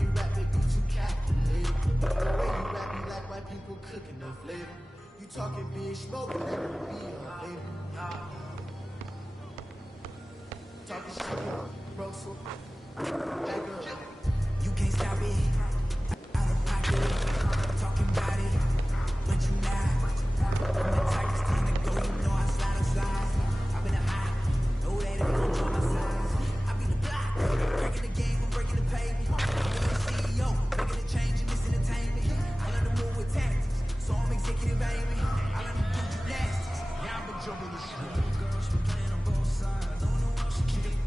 you rap, baby, too calculated. The way you rap, you like white people cooking the flavor. You talking big smoke, that don't be a baby. Talking shit, broke so back up. You can't stop it. Out of pocket, talking about it, but you not. I'm the type that's time to go, you know I slide aside. I've been a high, know that if you gon' join my size. I be the block, breaking the game, I'm breaking the pavement. I'm the CEO, making a change in this entertainment. I learn to move with tactics, so I'm executive aiming. I learn to do gymnastics, now I'm gonna jump in the street. Little girls been playing on both sides, don't know how she kick.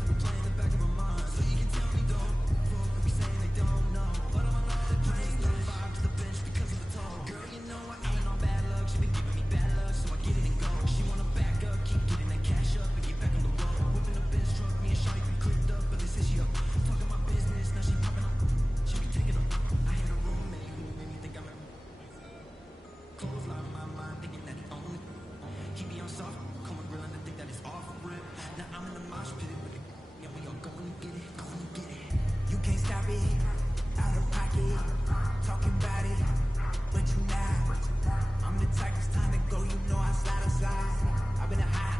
Been playing the back of her mind, so you can tell me don't. Could be saying they don't know, but I'm a lot of players that vibe to the bench because of the tone. Girl, you know I ain't on bad luck, she been giving me bad luck, so I get it and go. She wanna back up, keep getting that cash up and get back on the road. Whipping the Benz truck, me and Shawty been clipped up, but they say she up. Talking my business, now she popping up. She can take it up. I had a roommate who made me think I'm a clothesline in my mind, thinking that he owned it. He be on soft, come and grill and think that it's off rip. Now I'm in the mosh pit with it. Yeah, we all going to get it, going to get it. You can't stop it, out of pocket, talking about it, but you not. I'm the type that's time to go, you know I slide aside. I've been a high,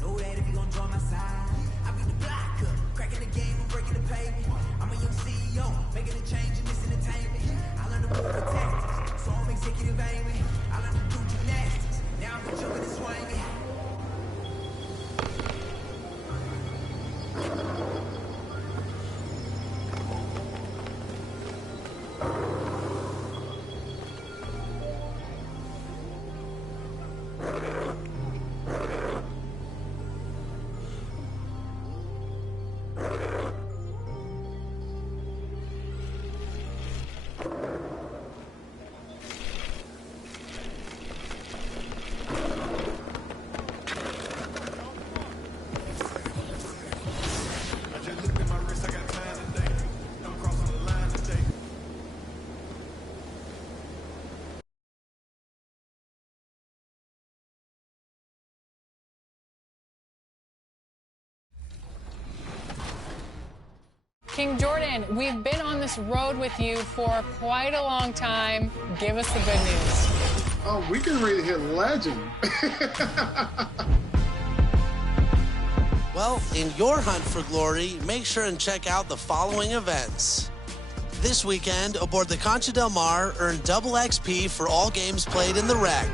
know that if you gon' join my side. I be the block up, cracking the game, I'm breaking the pavement. I'm a young CEO, making a change in this entertainment. I learn to move with tactics, so I'm executive aiming. I learn to do gymnastics, now I'm jumping and swinging. King Jordan, we've been on this road with you for quite a long time. Give us the good news. Oh, we can read hit legend. Well, in your hunt for glory, make sure and check out the following events. This weekend, aboard the Concha del Mar, earn double XP for all games played in the wreck.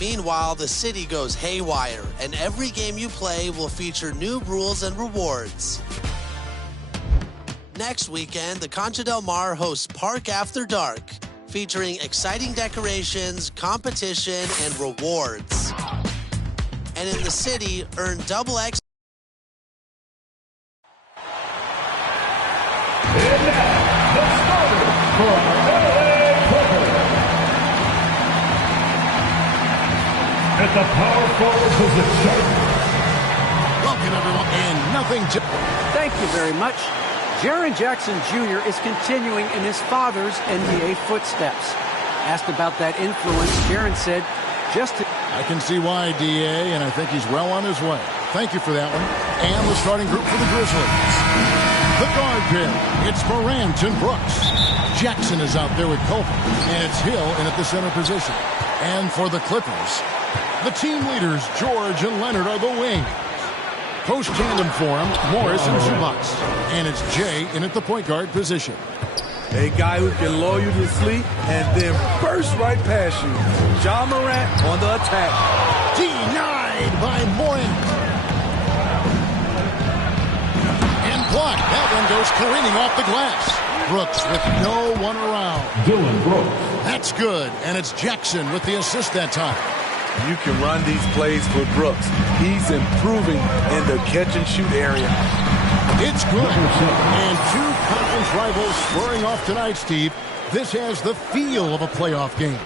Meanwhile, the city goes haywire, and every game you play will feature new rules and rewards. Next weekend, the Concha del Mar hosts Park After Dark, featuring exciting decorations, competition, and rewards. And in the city, earn double X. And now, the starter for LA Clippers. At the power forward position. Welcome, everyone, and nothing to... Thank you very much. Jaren Jackson Jr. is continuing in his father's NBA footsteps. Asked about that influence, Jaren said, I can see why, D.A., and I think he's well on his way. Thank you for that one. And the starting group for the Grizzlies. The guard pair, it's Morant and Brooks. Jackson is out there with Kobe, and it's Hill in at the center position. And for the Clippers, the team leaders, George and Leonard, are the wings. Post tandem form, Morris and Zubac. And it's Jay in at the point guard position. A guy who can lull you to sleep and then burst right past you. Ja Morant on the attack. Denied by Morant. And blocked. That one goes careening off the glass. Brooks with no one around. Dylan Brooks. That's good. And it's Jackson with the assist that time. You can run these plays for Brooks. He's improving in the catch-and-shoot area. It's good. And two conference rivals squaring off tonight, Steve. This has the feel of a playoff game.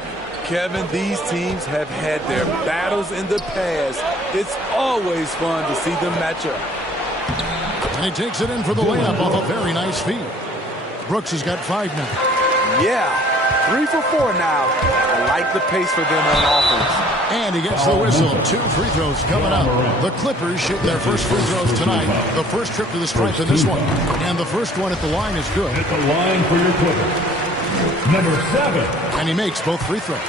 Kevin, these teams have had their battles in the past. It's always fun to see them match up. And he takes it in for the layup off a very nice feed. Brooks has got 5 now. Yeah, 3 for 4 now. I like the pace for them on offense. And he gets the whistle. 2 free throws coming up. The Clippers shoot their first free throws tonight. The first trip to the stripe in this one. And the first one at the line is good. At the line for your Clippers, number 7. And he makes both free throws.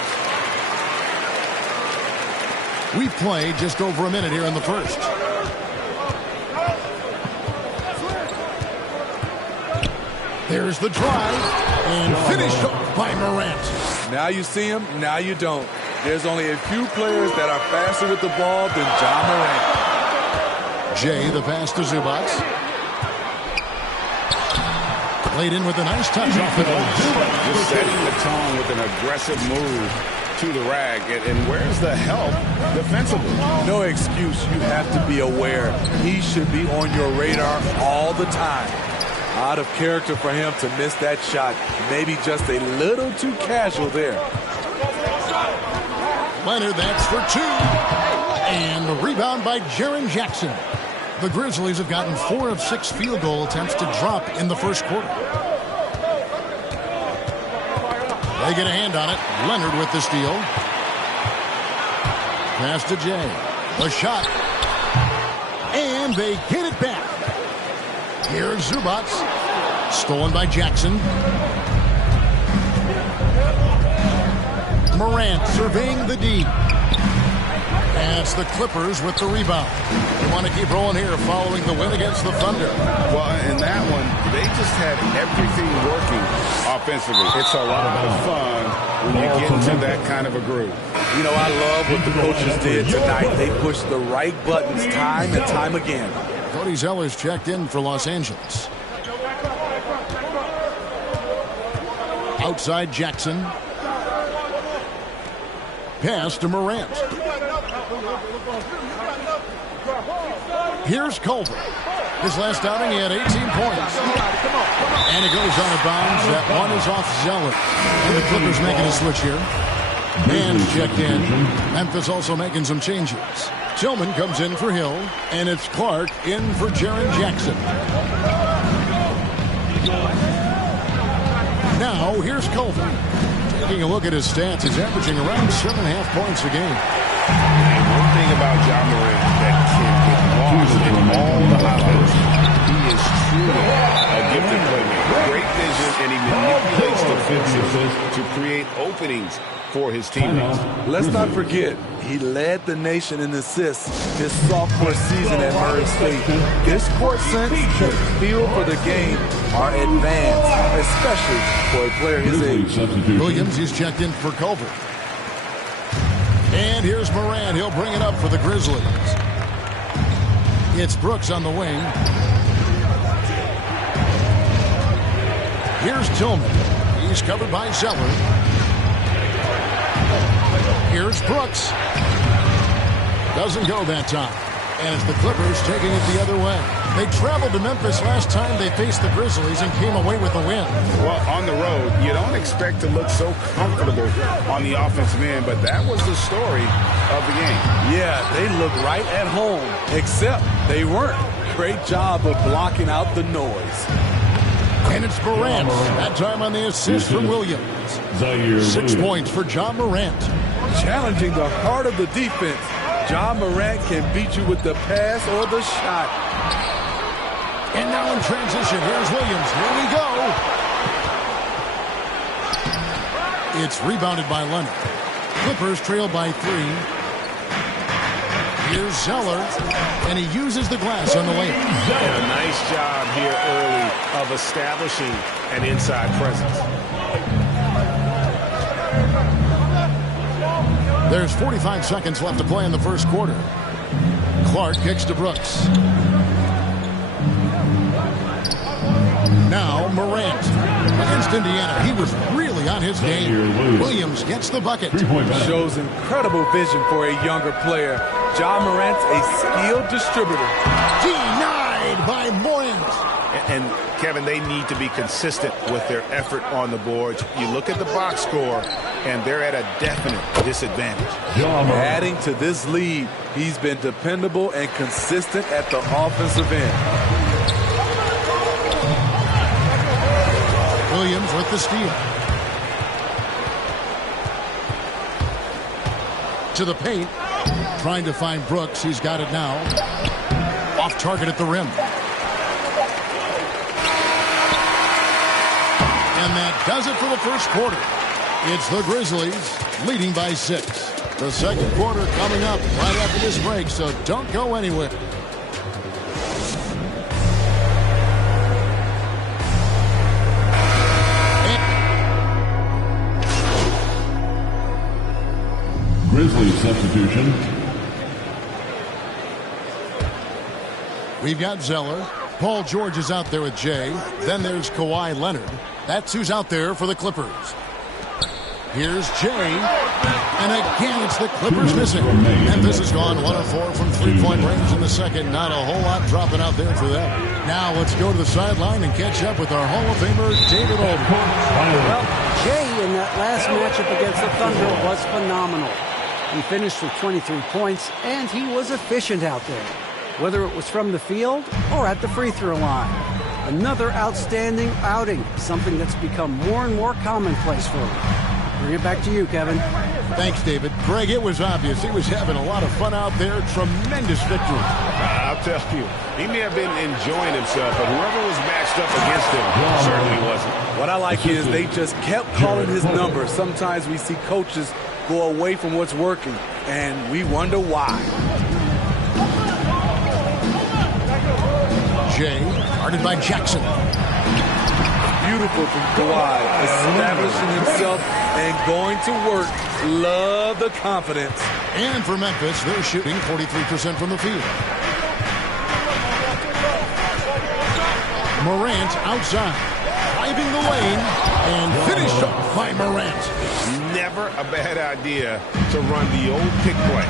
We've played just over a minute here in the first. There's the drive. And finished off by Morant. Now you see him, now you don't. There's only a few players that are faster with the ball than Ja Morant. Jay, the pass to Zubac. Played in with a nice touch off the glass. Just setting the tone with an aggressive move to the rack. And where's the help defensively? No excuse. You have to be aware. He should be on your radar all the time. Out of character for him to miss that shot. Maybe just a little too casual there. Leonard, that's for 2. And the rebound by Jaren Jackson. The Grizzlies have gotten 4 of 6 field goal attempts to drop in the first quarter. They get a hand on it. Leonard with the steal. Pass to Jay. A shot. And they get it back. Here's Zubac. Stolen by Jackson. Morant surveying the D. That's the Clippers with the rebound. They want to keep rolling here following the win against the Thunder. Well, in that one, they just had everything working offensively. It's a lot of fun when you get into that kind of a groove. You know, I love what the coaches did tonight. They pushed the right buttons time and time again. Cody Zeller's checked in for Los Angeles. Outside Jackson. Pass to Morant. Here's Culver. His last outing, he had 18 points. And it goes out of bounds. That one is off Zeller. And the Clippers making a switch here. And checked in. Memphis also making some changes. Tillman comes in for Hill. And it's Clark in for Jaren Jackson. Now, here's Culver. Taking a look at his stats, he's averaging around 7.5 points a game. And one thing about Ja Morant that can get lost in all the highlights, he is truly a gifted playmaker. Great vision, and he manipulates defenses to create openings for his teammates. Let's not forget, he led the nation in assists his sophomore season at Murray State. His court sense and feel for the game are advanced, especially for a player his age. Williams, he's checked in for Culver. And here's Morant. He'll bring it up for the Grizzlies. It's Brooks on the wing. Here's Tillman. He's covered by Zeller. Here's Brooks. Doesn't go that time. And it's the Clippers taking it the other way. They traveled to Memphis last time they faced the Grizzlies and came away with the win. Well, on the road, you don't expect to look so comfortable on the offensive end, but that was the story of the game. Yeah, they look right at home, except they weren't. Great job of blocking out the noise. And it's Morant. That time on the assist from Williams. 6 points for Ja Morant. Challenging the heart of the defense. Ja Morant can beat you with the pass or the shot. And now in transition, here's Williams. Here we go. It's rebounded by Leonard. Clippers trail by 3. Here's Zeller, and he uses the glass on the lane. And a nice job here early of establishing an inside presence. There's 45 seconds left to play in the first quarter. Clark kicks to Brooks. Now Morant against Indiana. He was really on his game. Williams gets the bucket. Shows incredible vision for a younger player. Ja Morant's a skilled distributor. Denied by Morant. And Kevin, they need to be consistent with their effort on the boards. You look at the box score, and they're at a definite disadvantage. Adding to this lead, he's been dependable and consistent at the offensive end. Williams with the steal. to the paint. Trying to find Brooks. He's got it now. Off target at the rim. And that does it for the first quarter. It's the Grizzlies leading by 6. The second quarter coming up right after this break, so don't go anywhere. Grizzlies substitution. We've got Zeller. Paul George is out there with Jay. Then there's Kawhi Leonard. That's who's out there for the Clippers. Here's Jay. And again, it's the Clippers missing. Memphis has gone 1 of 4 from three-point range in the second. Not a whole lot dropping out there for them. Now let's go to the sideline and catch up with our Hall of Famer, David Aldridge. Well, Jay in that last matchup against the Thunder was phenomenal. He finished with 23 points, and he was efficient out there, whether it was from the field or at the free throw line. Another outstanding outing, something that's become more and more commonplace for him. Bring it back to you, Kevin. Thanks, David. Greg, it was obvious he was having a lot of fun out there. Tremendous victory. I'll tell you, he may have been enjoying himself, but whoever was matched up against him certainly wasn't. What I like is they just kept calling his number. Sometimes we see coaches go away from what's working, and we wonder why. Jay, guarded by Jackson. Beautiful from Kawhi, establishing himself and going to work. Love the confidence. And for Memphis, they're shooting 43% from the field. Morant outside, driving the lane, and finished off by Morant. Never a bad idea to run the old pick play.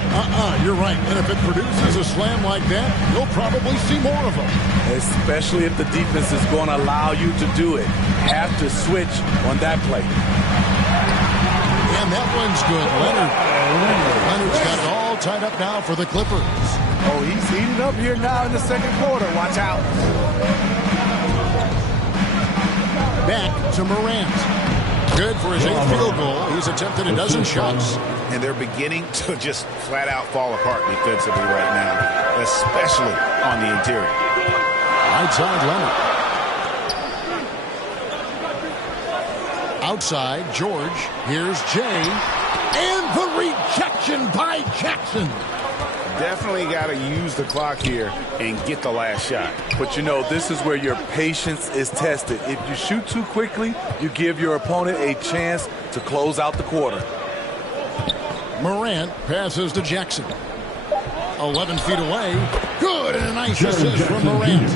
You're right. And if it produces a slam like that, you'll probably see more of them. Especially if the defense is going to allow you to do it. Have to switch on that play. And that one's good. Leonard's got it all tied up now for the Clippers. Oh, he's heating up here now in the second quarter. Watch out. Back to Morant. Good for his 8th field goal. He's attempted a dozen shots. And they're beginning to just flat out fall apart defensively right now, especially on the interior. Right side, Leonard. Outside, George. Here's Jay. And the rejection by Jackson. Definitely got to use the clock here and get the last shot. But you know, this is where your patience is tested. If you shoot too quickly, you give your opponent a chance to close out the quarter. Morant passes to Jackson. 11 feet away. Good, and a nice assist from Morant.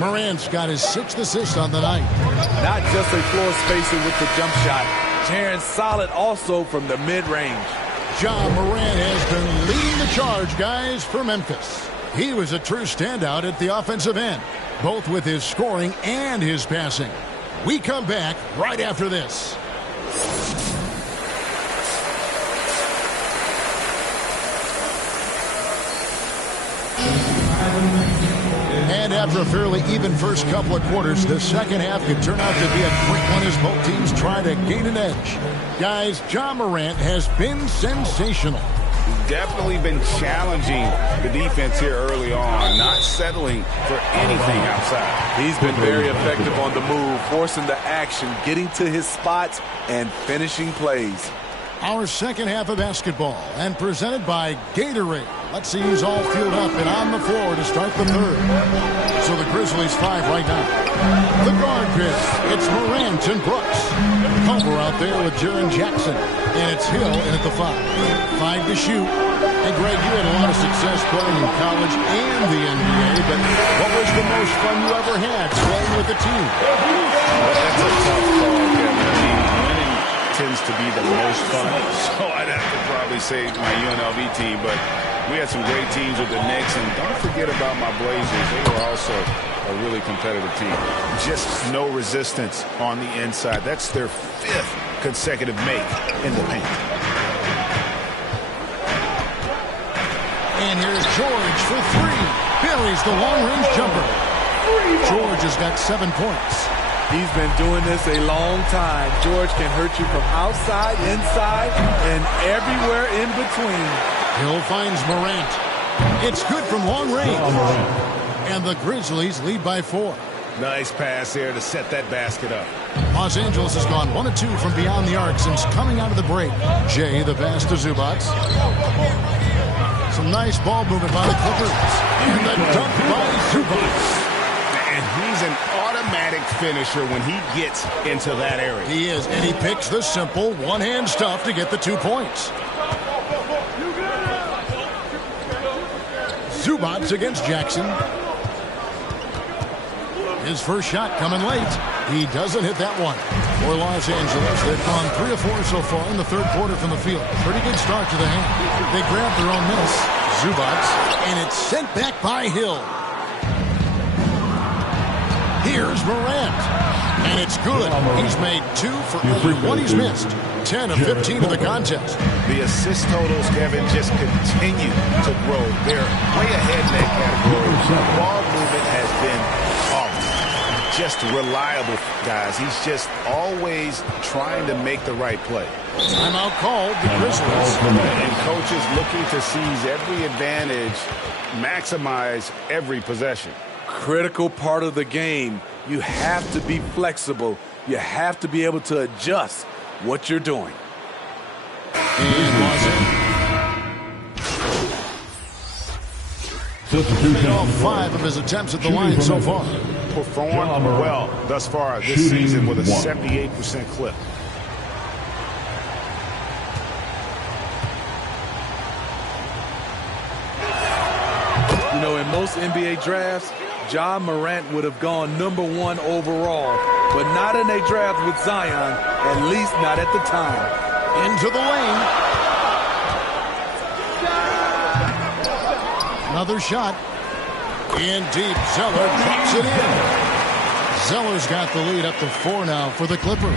Morant's got his 6th assist on the night. Not just a floor spacer with the jump shot. Tearing solid also from the mid-range. John Morant has been leading the charge, guys, for Memphis. He was a true standout at the offensive end, both with his scoring and his passing. We come back right after this. And after a fairly even first couple of quarters, the second half could turn out to be a quick one as both teams try to gain an edge. Guys, John Morant has been sensational. Definitely been challenging the defense here early on, not settling for anything outside. He's been very effective on the move, forcing the action, getting to his spots, and finishing plays. Our second half of basketball, and presented by Gatorade. Let's see who's all fueled up and on the floor to start the third. So the Grizzlies 5 right now. The guard pit, it's Morant and Brooks. Culver out there with Jaren Jackson. And it's Hill in at the 5. 5 to shoot. And Greg, you had a lot of success playing in college and the NBA, but what was the most fun you ever had playing with the team? Well, that's a tough call, Kevin. Winning tends to be the most fun. So I'd have to probably say my UNLV team, but we had some great teams with the Knicks, and don't forget about my Blazers. They were also a really competitive team. Just no resistance on the inside. That's their 5th consecutive make in the paint. And here's George for 3. Buries the long-range jumper. George has got 7 points. He's been doing this a long time. George can hurt you from outside, inside, and everywhere in between. Hill finds Morant. It's good from long range. And the Grizzlies lead by 4. Nice pass here to set that basket up. Los Angeles has gone 1 of 2 from beyond the arc since coming out of the break. Jay, the pass to Zubac. Some nice ball movement by the Clippers. And the dunk by Zubac. And he's an automatic finisher when he gets into that area. He is, and he picks the simple one-hand stuff to get the 2 points. Zubac against Jackson. His first shot coming late. He doesn't hit that one. For Los Angeles, they've gone 3 of 4 so far in the third quarter from the field. Pretty good start to the hand. They grab their own miss. Zubac, and it's sent back by Hill. Here's Morant. And it's good. He's made 2 for every 1 he's missed. 10 of 15 of the contest. The assist totals, Kevin, just continue to grow. They're way ahead in that category. Ball movement has been just reliable, guys. He's just always trying to make the right play. Timeout called, the Grizzlies. And coaches looking to seize every advantage, maximize every possession. Critical part of the game. You have to be flexible. You have to be able to adjust what you're doing. Made all 5 of his attempts at the line so far. Performed well thus far this season with a 78% clip. You know, in most NBA drafts, Ja Morant would have gone #1 overall, but not in a draft with Zion, at least not at the time. Into the lane. Another shot. In deep, Zeller drops it in. Zeller's got the lead up to 4 now for the Clippers.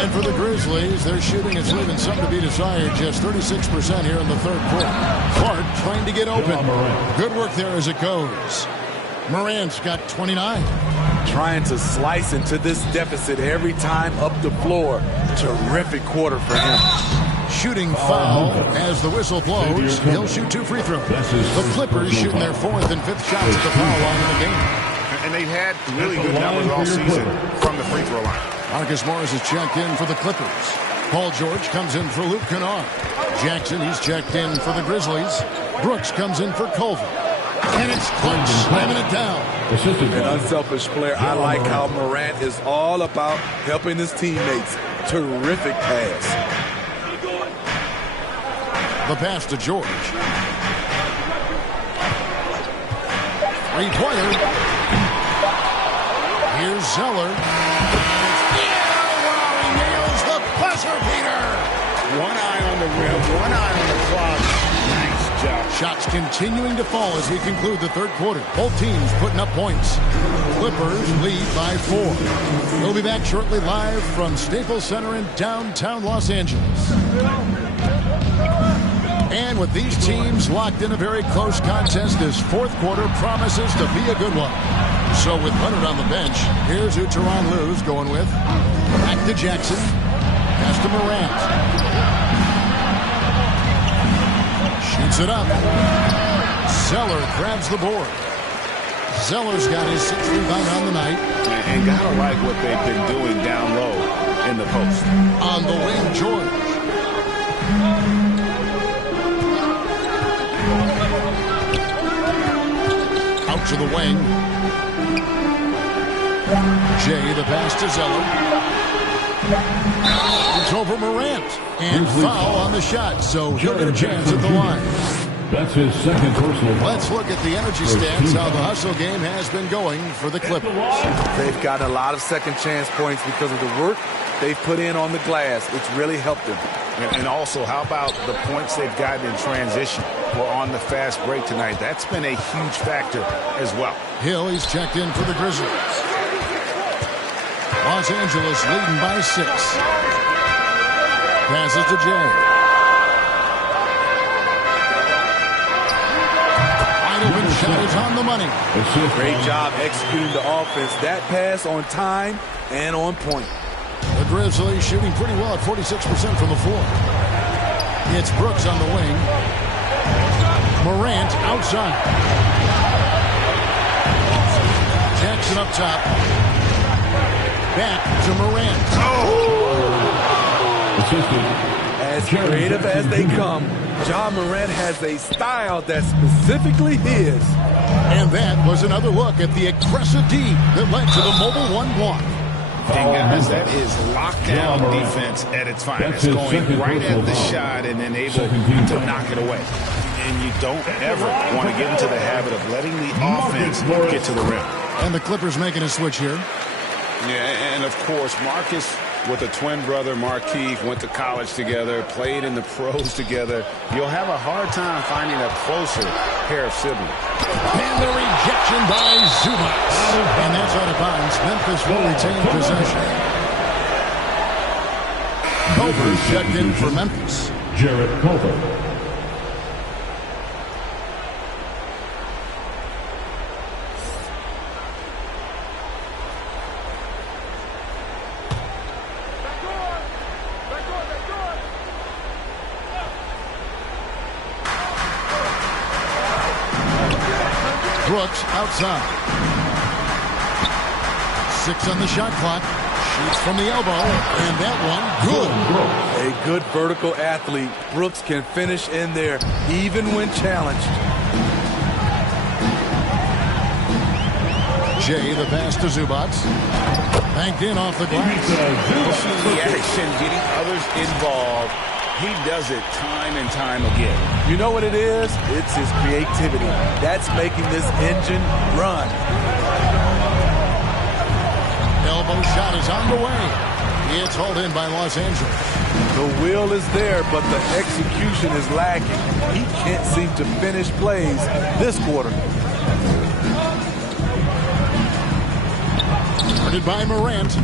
And for the Grizzlies, their shooting is leaving some to be desired. Just 36% here in the third quarter. Clark trying to get open. Good work there as it goes. Morant's got 29. Trying to slice into this deficit every time up the floor. Terrific quarter for him. Shooting foul as the whistle blows. He'll shoot 2 free throws. The Clippers shooting their 4th and 5th shots at the foul line in the game. And they've had really good numbers all season from the free throw line. Marcus Morris is checked in for the Clippers. Paul George comes in for Luke Kennard. Jackson, he's checked in for the Grizzlies. Brooks comes in for Culver. And it's Clark slamming it down. An unselfish player. I like how Morant is all about helping his teammates. Terrific pass. The pass to George. 3-pointer. Here's Zeller. He nails the buzzer beater. 1 eye on the rim, 1 eye on the clock. Nice job. Shots continuing to fall as we conclude the third quarter. Both teams putting up points. Clippers lead by 4. We'll be back shortly live from Staples Center in downtown Los Angeles. And with these teams locked in a very close contest, this fourth quarter promises to be a good one. So with Leonard on the bench, here's who Tyronn Lue's going with. Back to Jackson. Pass to Morant. Shoots it up. Zeller grabs the board. Zeller's got his 6th rebound on the night. And gotta like what they've been doing down low in the post. On the wing, George. Out to the wing. Jay, the pass to Zeller. It's over Morant. And foul on the shot, so he'll get a chance at the line. That's his 2nd personal. Let's look at the energy stats, how the hustle game has been going for the Clippers. They've gotten a lot of second chance points because of the work they've put in on the glass. It's really helped them. And also, how about the points they've gotten in transition or on the fast break tonight? That's been a huge factor as well. Hill, he's checked in for the Grizzlies. Los Angeles leading by 6. Passes to Jay. Wide open shot is on the money. Great job executing the offense. That pass on time and on point. The Grizzlies shooting pretty well at 46% from the floor. It's Brooks on the wing. Morant outside. Jackson up top. Back to Morant. As creative as they come, Ja Morant has a style that's specifically his. And that was another look at the aggressive D that led to the mobile one block. And guys, that is lockdown defense at its finest, going right at the shot and then able to knock it away. And you don't ever want to get into the habit of letting the offense get to the rim. And the Clippers making a switch here. Yeah, and of course, Marcus with a twin brother, Markieff, went to college together, played in the pros together. You'll have a hard time finding a closer pair of siblings. And the rejection by Zubac. And that's out of bounds. Memphis will retain possession. Culver's checked in for Memphis. Jarrett Culver. Brooks outside. 6 on the shot clock. Shoots from the elbow. And that one, good. A good vertical athlete. Brooks can finish in there, even when challenged. Jay, the pass to Zubac. Banked in off the glass. The action, getting others involved. He does it time and time again. You know what it is? It's his creativity. That's making this engine run. Elbow shot is on the way. It's hauled in by Los Angeles. The will is there, but the execution is lacking. He can't seem to finish plays this quarter. Guarded by Morant.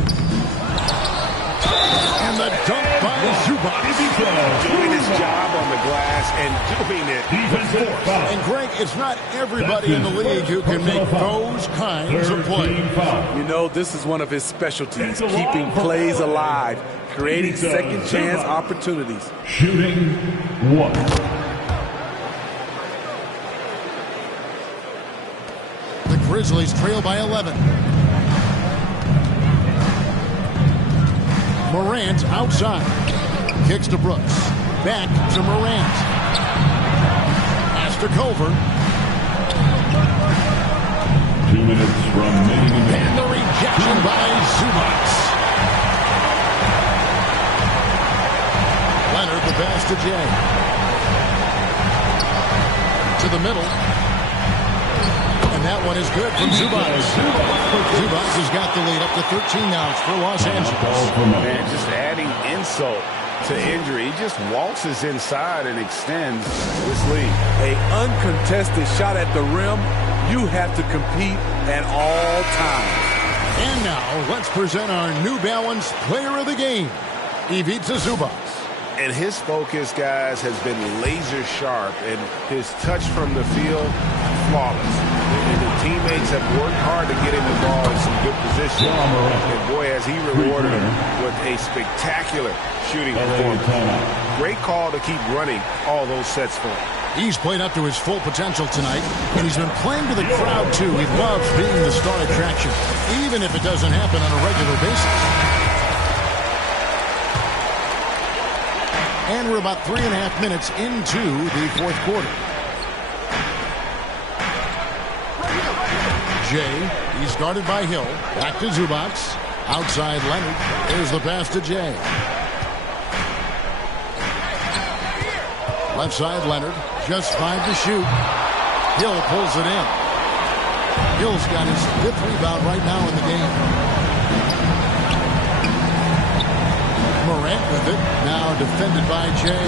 And the dunk by Zubac. Doing his job on the glass and doing it with force. And Greg, it's not everybody in the league who can make those kinds of plays. You know, this is one of his specialties, keeping plays alive, creating second chance opportunities. Shooting 1. The Grizzlies trail by 11. Morant outside. Kicks to Brooks. Back to Morant. Pass to Culver. 2 minutes remaining. And the rejection by Zubac. Leonard, the pass to Jay. To the middle. And that one is good from Zubac. Zubac has got the lead up to 13 now for Los Angeles. Man, just adding insult to injury. He just waltzes inside and extends this lead. An uncontested shot at the rim. You have to compete at all times. And now, let's present our New Balance Player of the Game, Ivica Zubac. And his focus, guys, has been laser sharp, and his touch from the field, flawless. And the teammates have worked hard to get him the ball in some good position. And boy, has he rewarded him with a spectacular shooting performance. Great call to keep running all those sets for him. He's played up to his full potential tonight, and he's been playing to the crowd, too. He loves being the star attraction, even if it doesn't happen on a regular basis. And we're about 3.5 minutes into the fourth quarter. Jay, he's guarded by Hill. Back to Zubac. Outside Leonard. There's the pass to Jay. Left side Leonard. Just 5 to shoot. Hill pulls it in. Hill's got his 5th rebound right now in the game. Morant with it. Now defended by Jay.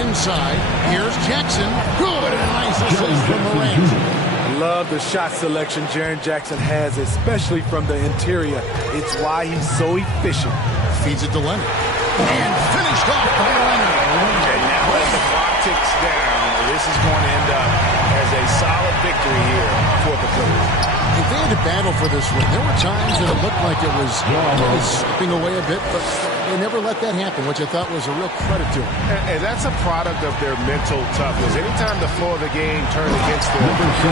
Inside. Here's Jackson. Good. And a nice assist from Morant. Love the shot selection Jaren Jackson has, especially from the interior. It's why he's so efficient. Feeds it to Leonard. And finished off by Leonard. And now as the clock ticks down, this is going to end up as a solid victory here for the Clippers. They had to battle for this win. There were times that it looked like it was slipping away a bit, but they never let that happen, which I thought was a real credit to them. And that's a product of their mental toughness. Anytime the flow of the game turned against them,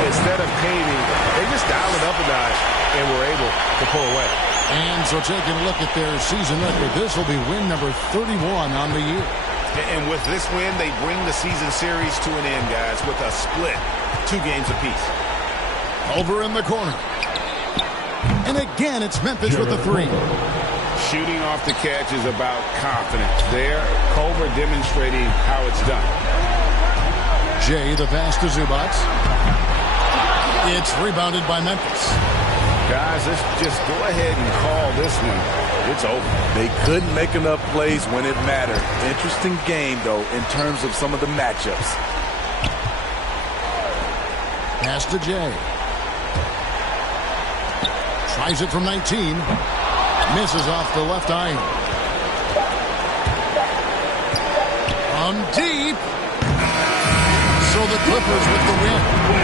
instead of caving, they just dialed it up a notch and were able to pull away. And so taking a look at their season record, this will be win number 31 on the year. And with this win, they bring the season series to an end, guys, with a split, 2 games apiece. Over in the corner. And again, it's Memphis with the 3. Shooting off the catch is about confidence. There, Culver demonstrating how it's done. Jay, the pass to Zubac. It's rebounded by Memphis. Guys, let's just go ahead and call this one. It's over. They couldn't make enough plays when it mattered. Interesting game, though, in terms of some of the matchups. Pass to Jay. Tries it from 19. Misses off the left iron. From deep. So the Clippers with the win.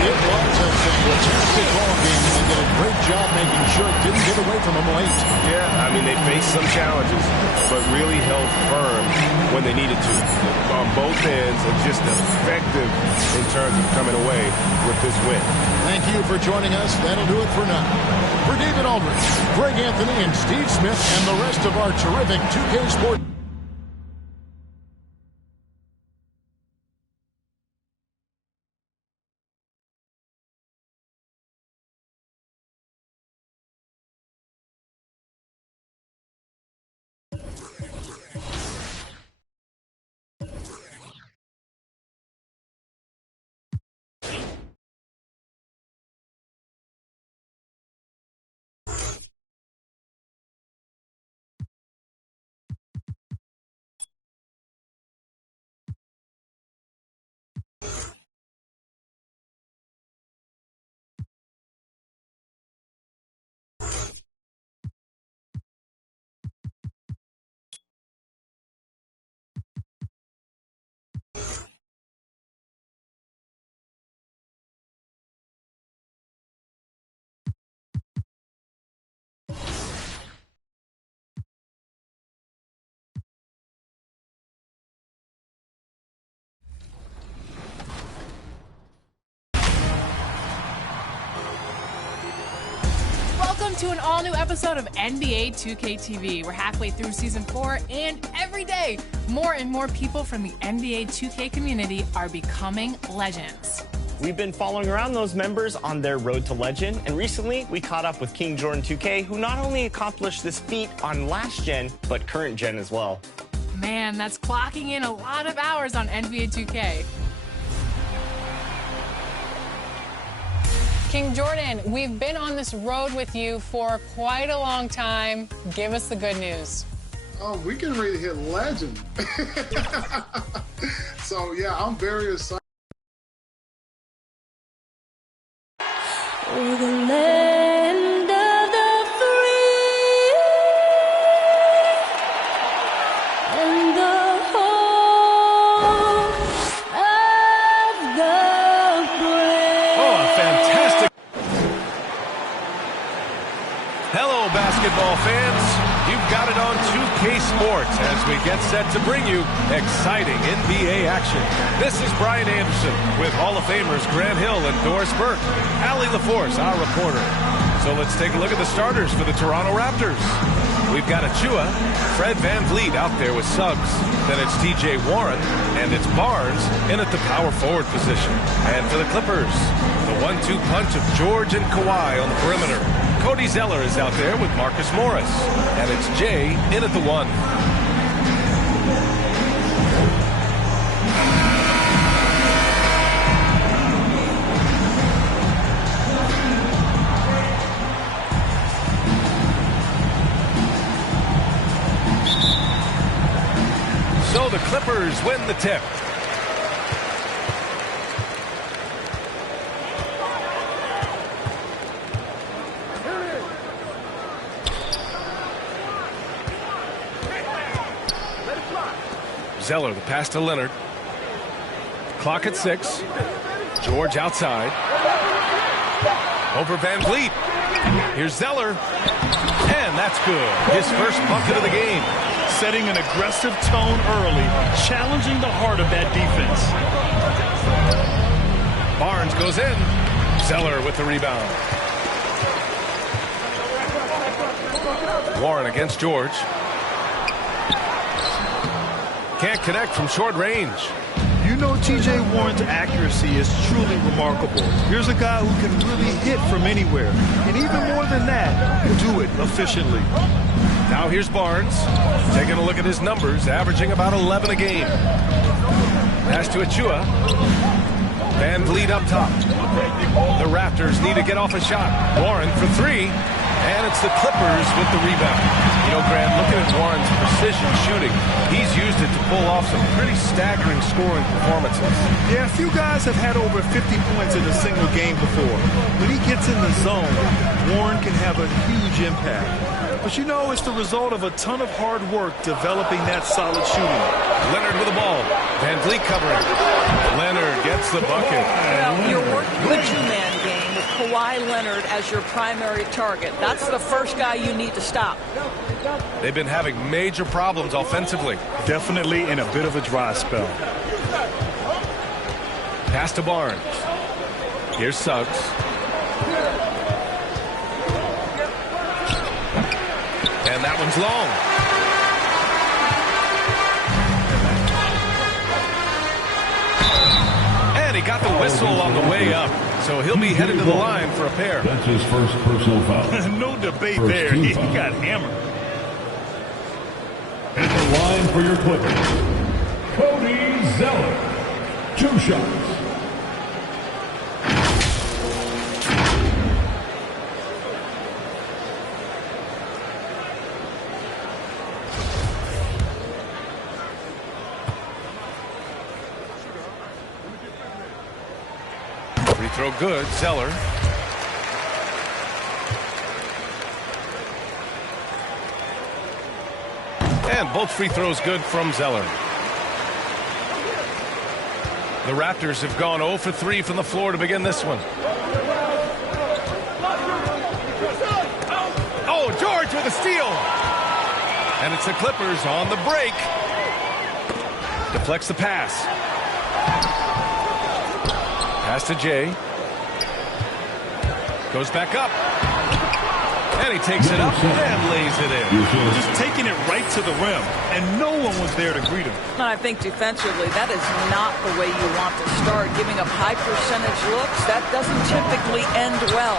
It was a fantastic ball game, and they did a great job making sure it didn't get away from them late. Yeah, I mean, they faced some challenges, but really held firm when they needed to. On both ends, and just effective in terms of coming away with this win. Thank you for joining us. That'll do it for now. For David Aldridge, Greg Anthony, and Steve Smith, and the rest of our terrific 2K Sports. Welcome to an all-new episode of NBA 2K TV. We're halfway through Season 4, and every day, more and more people from the NBA 2K community are becoming legends. We've been following around those members on their road to legend, and recently we caught up with King Jordan 2K, who not only accomplished this feat on last gen, but current gen as well. Man, that's clocking in a lot of hours on NBA 2K. King Jordan, we've been on this road with you for quite a long time. Give us the good news. Oh, we can really hit legend. So, yeah, I'm very excited. We're the land of the free and the home of the brave. Oh, a fantastic. Hello, basketball fans. You've got it on 2K Sports as we get set to bring you exciting NBA action. This is Brian Anderson with Hall of Famers Grant Hill and Doris Burke. Allie LaForce, our reporter. So let's take a look at the starters for the Toronto Raptors. We've got Achua, Fred VanVleet out there with Suggs. Then it's TJ Warren, and it's Barnes in at the power forward position. And for the Clippers, the 1-2 punch of George and Kawhi on the perimeter. Cody Zeller is out there with Marcus Morris. And it's Jay in at the 1. So the Clippers win the tip. Zeller, the pass to Leonard. Clock at 6. George outside. Over VanVleet. Here's Zeller. And that's good. His first bucket of the game. Setting an aggressive tone early, challenging the heart of that defense. Barnes goes in. Zeller with the rebound. Warren against George. Can't connect from short range. You know T.J. Warren's accuracy is truly remarkable. Here's a guy who can really hit from anywhere. And even more than that, do it efficiently. Now here's Barnes. Taking a look at his numbers, averaging about 11 a game. Pass to Achua. Van Vliet up top. The Raptors need to get off a shot. Warren for three. And it's the Clippers with the rebound. You know, Grant, looking at Warren's precision shooting, he's used it to pull off some pretty staggering scoring performances. Yeah, a few guys have had over 50 points in a single game before. When he gets in the zone, Warren can have a huge impact. But you know, it's the result of a ton of hard work developing that solid shooting. Leonard with the ball. Van Vliet covering. Leonard gets the bucket. Well, you're working the two-man game with Kawhi Leonard as your primary target. That's the first guy you need to stop. They've been having major problems offensively. Definitely in a bit of a dry spell. Pass to Barnes. Here's Suggs. And that one's long. And he got the whistle on the way up. So he'll be headed to the line for a pair. That's his first personal foul. No debate there. He got hammered. At the line for your Clippers, Cody Zeller. 2 shots. Free throw good, Zeller. And both free throws good from Zeller. The Raptors have gone 0 for 3 from the floor to begin this one. Oh, George with a steal. And it's the Clippers on the break. Deflects the pass. Pass to Jay. Goes back up. And he takes it up and lays it in. Just taking it right to the rim, and no one was there to greet him. And I think defensively, that is not the way you want to start. Giving up high percentage looks, that doesn't typically end well.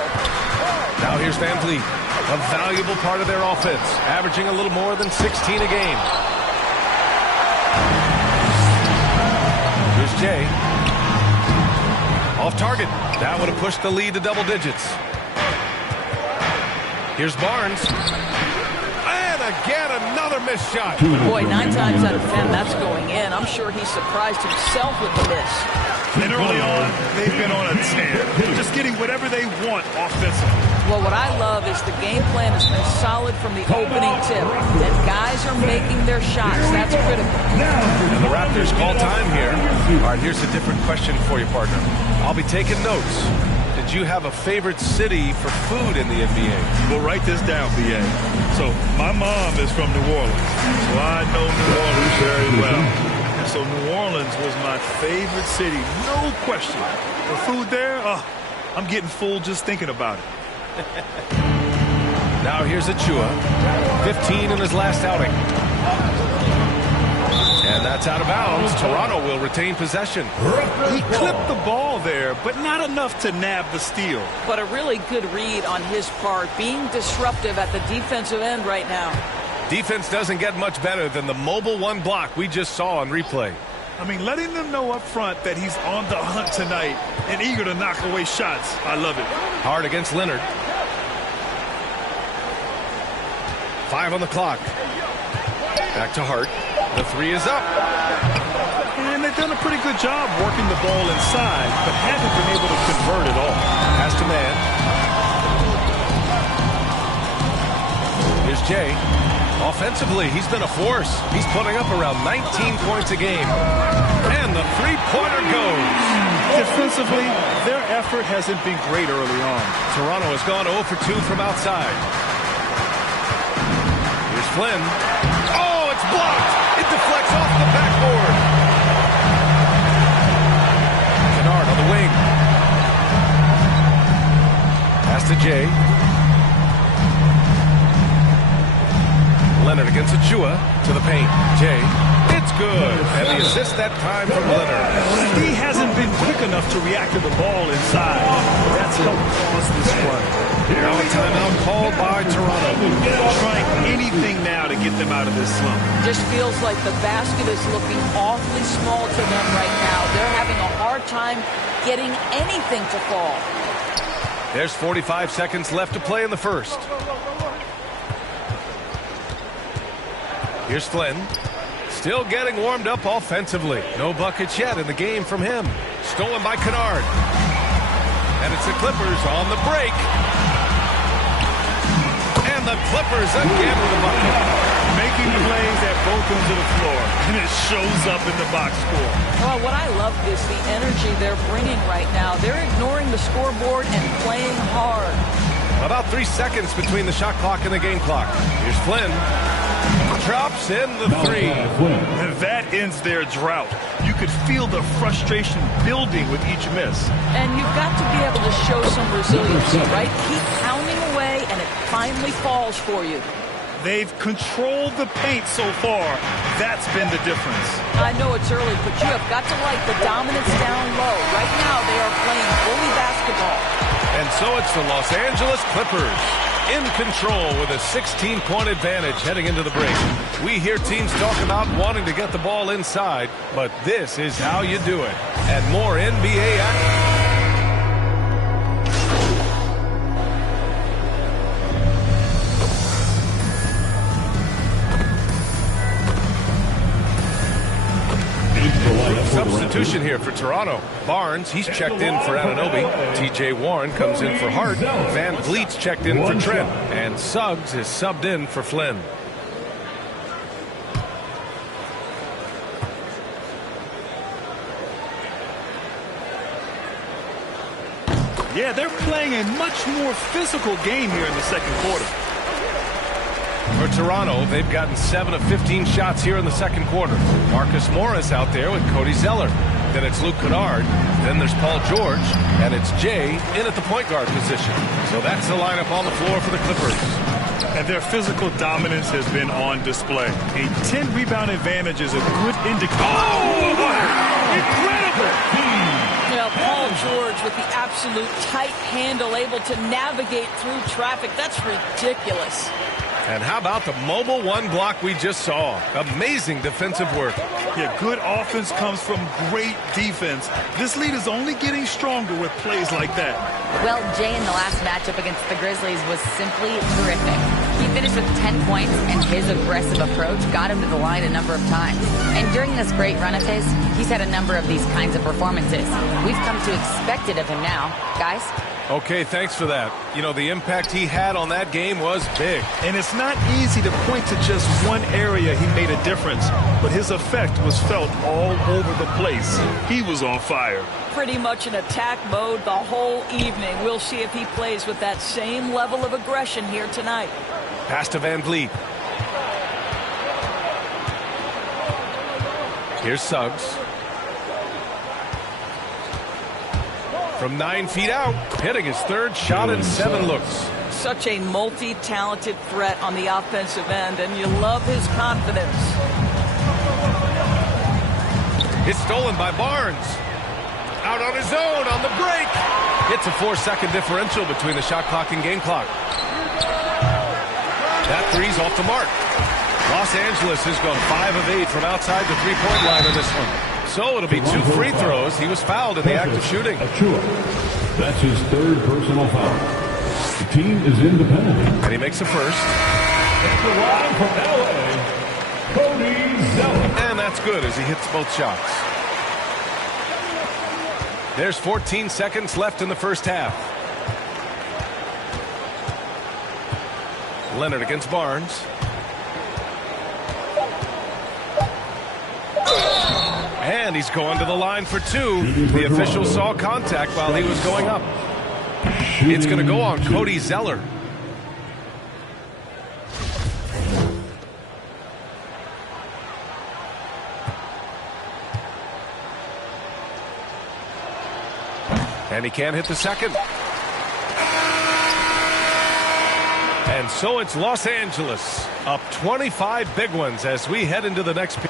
Now here's Van Vliet, a valuable part of their offense, averaging a little more than 16 a game. Here's Jay. Off target. That would have pushed the lead to double digits. Here's Barnes. And again, another missed shot. Boy, 9 times out of 10, that's going in. I'm sure he surprised himself with the miss. And early on, they've been on a tear. Just getting whatever they want offensively. Well, what I love is the game plan has been solid from the opening tip. And guys are making their shots. That's critical. And the Raptors call time here. All right, here's a different question for you, partner. I'll be taking notes. Did you have a favorite city for food in the NBA? Well, write this down, BA. So, my mom is from New Orleans, so I know New Orleans very well. And so New Orleans was my favorite city, no question. The food there, I'm getting full just thinking about it. Now here's Achua, 15 in his last outing. And that's out of bounds. Toronto will retain possession. He clipped the ball there, but not enough to nab the steal. But a really good read on his part, being disruptive at the defensive end right now. Defense doesn't get much better than the mobile one block we just saw on replay. I mean, letting them know up front that he's on the hunt tonight and eager to knock away shots. I love it. Hard against Leonard. 5 on the clock. Back to Hart. The 3 is up. And they've done a pretty good job working the ball inside, but haven't been able to convert it all. Pass to man. Here's Jay. Offensively, he's been a force. He's putting up around 19 points a game. And the three-pointer goes. Defensively, their effort hasn't been great early on. Toronto has gone 0 for 2 from outside. Here's Flynn. Oh, it's blocked. It deflects off the backboard. Kennard on the wing. Pass to Jay. Leonard against Acude to the paint. Jay, it's good. And the assist that time from Leonard. He hasn't been quick enough to react to the ball inside. That's helped cause this run. Now a timeout called by Toronto. Trying anything now to get them out of this slump. Just feels like the basket is looking awfully small to them right now. They're having a hard time getting anything to fall. There's 45 seconds left to play in the first. Here's Flynn. Still getting warmed up offensively. No buckets yet in the game from him. Stolen by Kennard. And it's the Clippers on the break. And the Clippers again with a bucket. Making plays at both ends of the floor. And it shows up in the box score. Well, what I love is the energy they're bringing right now. They're ignoring the scoreboard and playing hard. About 3 seconds between the shot clock and the game clock. Here's Flynn. Drops in the three. And that ends their drought. You could feel the frustration building with each miss. And you've got to be able to show some resiliency, right? Keep pounding away, and it finally falls for you. They've controlled the paint so far. That's been the difference. I know it's early, but you have got to like the dominance down low. Right now, they are playing bully basketball. And so it's the Los Angeles Clippers in control with a 16-point advantage heading into the break. We hear teams talk about wanting to get the ball inside, but this is how you do it. And more NBA action. Substitution here for Toronto. Barnes, he's checked in for Anunoby. TJ Warren comes in for Hart. Van Vliet's checked in for Trent. And Suggs is subbed in for Flynn. Yeah, they're playing a much more physical game here in the second quarter. For Toronto, they've gotten 7 of 15 shots here in the second quarter. Marcus Morris out there with Cody Zeller. Then it's Luke Kennard. Then there's Paul George. And it's Jay in at the point guard position. So that's the lineup on the floor for the Clippers. And their physical dominance has been on display. A 10-rebound advantage is a good indicator. Oh, incredible! Yeah, Paul George with the absolute tight handle, able to navigate through traffic. That's ridiculous. And how about the mobile one block we just saw? Amazing defensive work. Yeah, good offense comes from great defense. This lead is only getting stronger with plays like that. Well, Jay in the last matchup against the Grizzlies was simply terrific. He finished with 10 points, and his aggressive approach got him to the line a number of times. And during this great run of his, he's had a number of these kinds of performances. We've come to expect it of him now. Guys? Okay, thanks for that. You know, the impact he had on that game was big. And it's not easy to point to just one area he made a difference, but his effect was felt all over the place. He was on fire. Pretty much in attack mode the whole evening. We'll see if he plays with that same level of aggression here tonight. Pass to Van Vliet. Here's Suggs. From 9 feet out, hitting his third shot in 7 looks. Such a multi-talented threat on the offensive end, and you love his confidence. It's stolen by Barnes. Out on his own on the break. It's a 4-second differential between the shot clock and game clock. That three's off the mark. Los Angeles has gone 5 of 8 from outside the three-point line in this one. So it'll be 2 free throws. He was fouled in the act of shooting. That's his third personal foul. The team is in the penalty. And he makes the first. It's the line from L.A., Cody Zeller. And that's good as he hits both shots. There's 14 seconds left in the first half. Leonard against Barnes. And he's going to the line for two. The official saw contact while he was going up. It's going to go on Cody Zeller. And he can't hit the second. And so it's Los Angeles up 25 big ones as we head into the next period.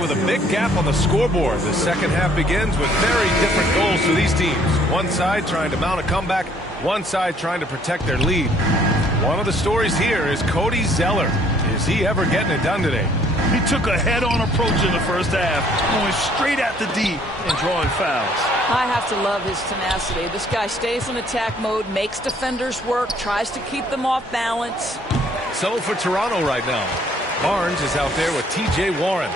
With a big gap on the scoreboard, the second half begins with very different goals for these teams. One side trying to mount a comeback, one side trying to protect their lead. One of the stories here is Cody Zeller. Is he ever getting it done today? He took a head-on approach in the first half, going straight at the D and drawing fouls. I have to love his tenacity. This guy stays in attack mode, makes defenders work, tries to keep them off balance. So for Toronto right now, Barnes is out there with T.J. Warren.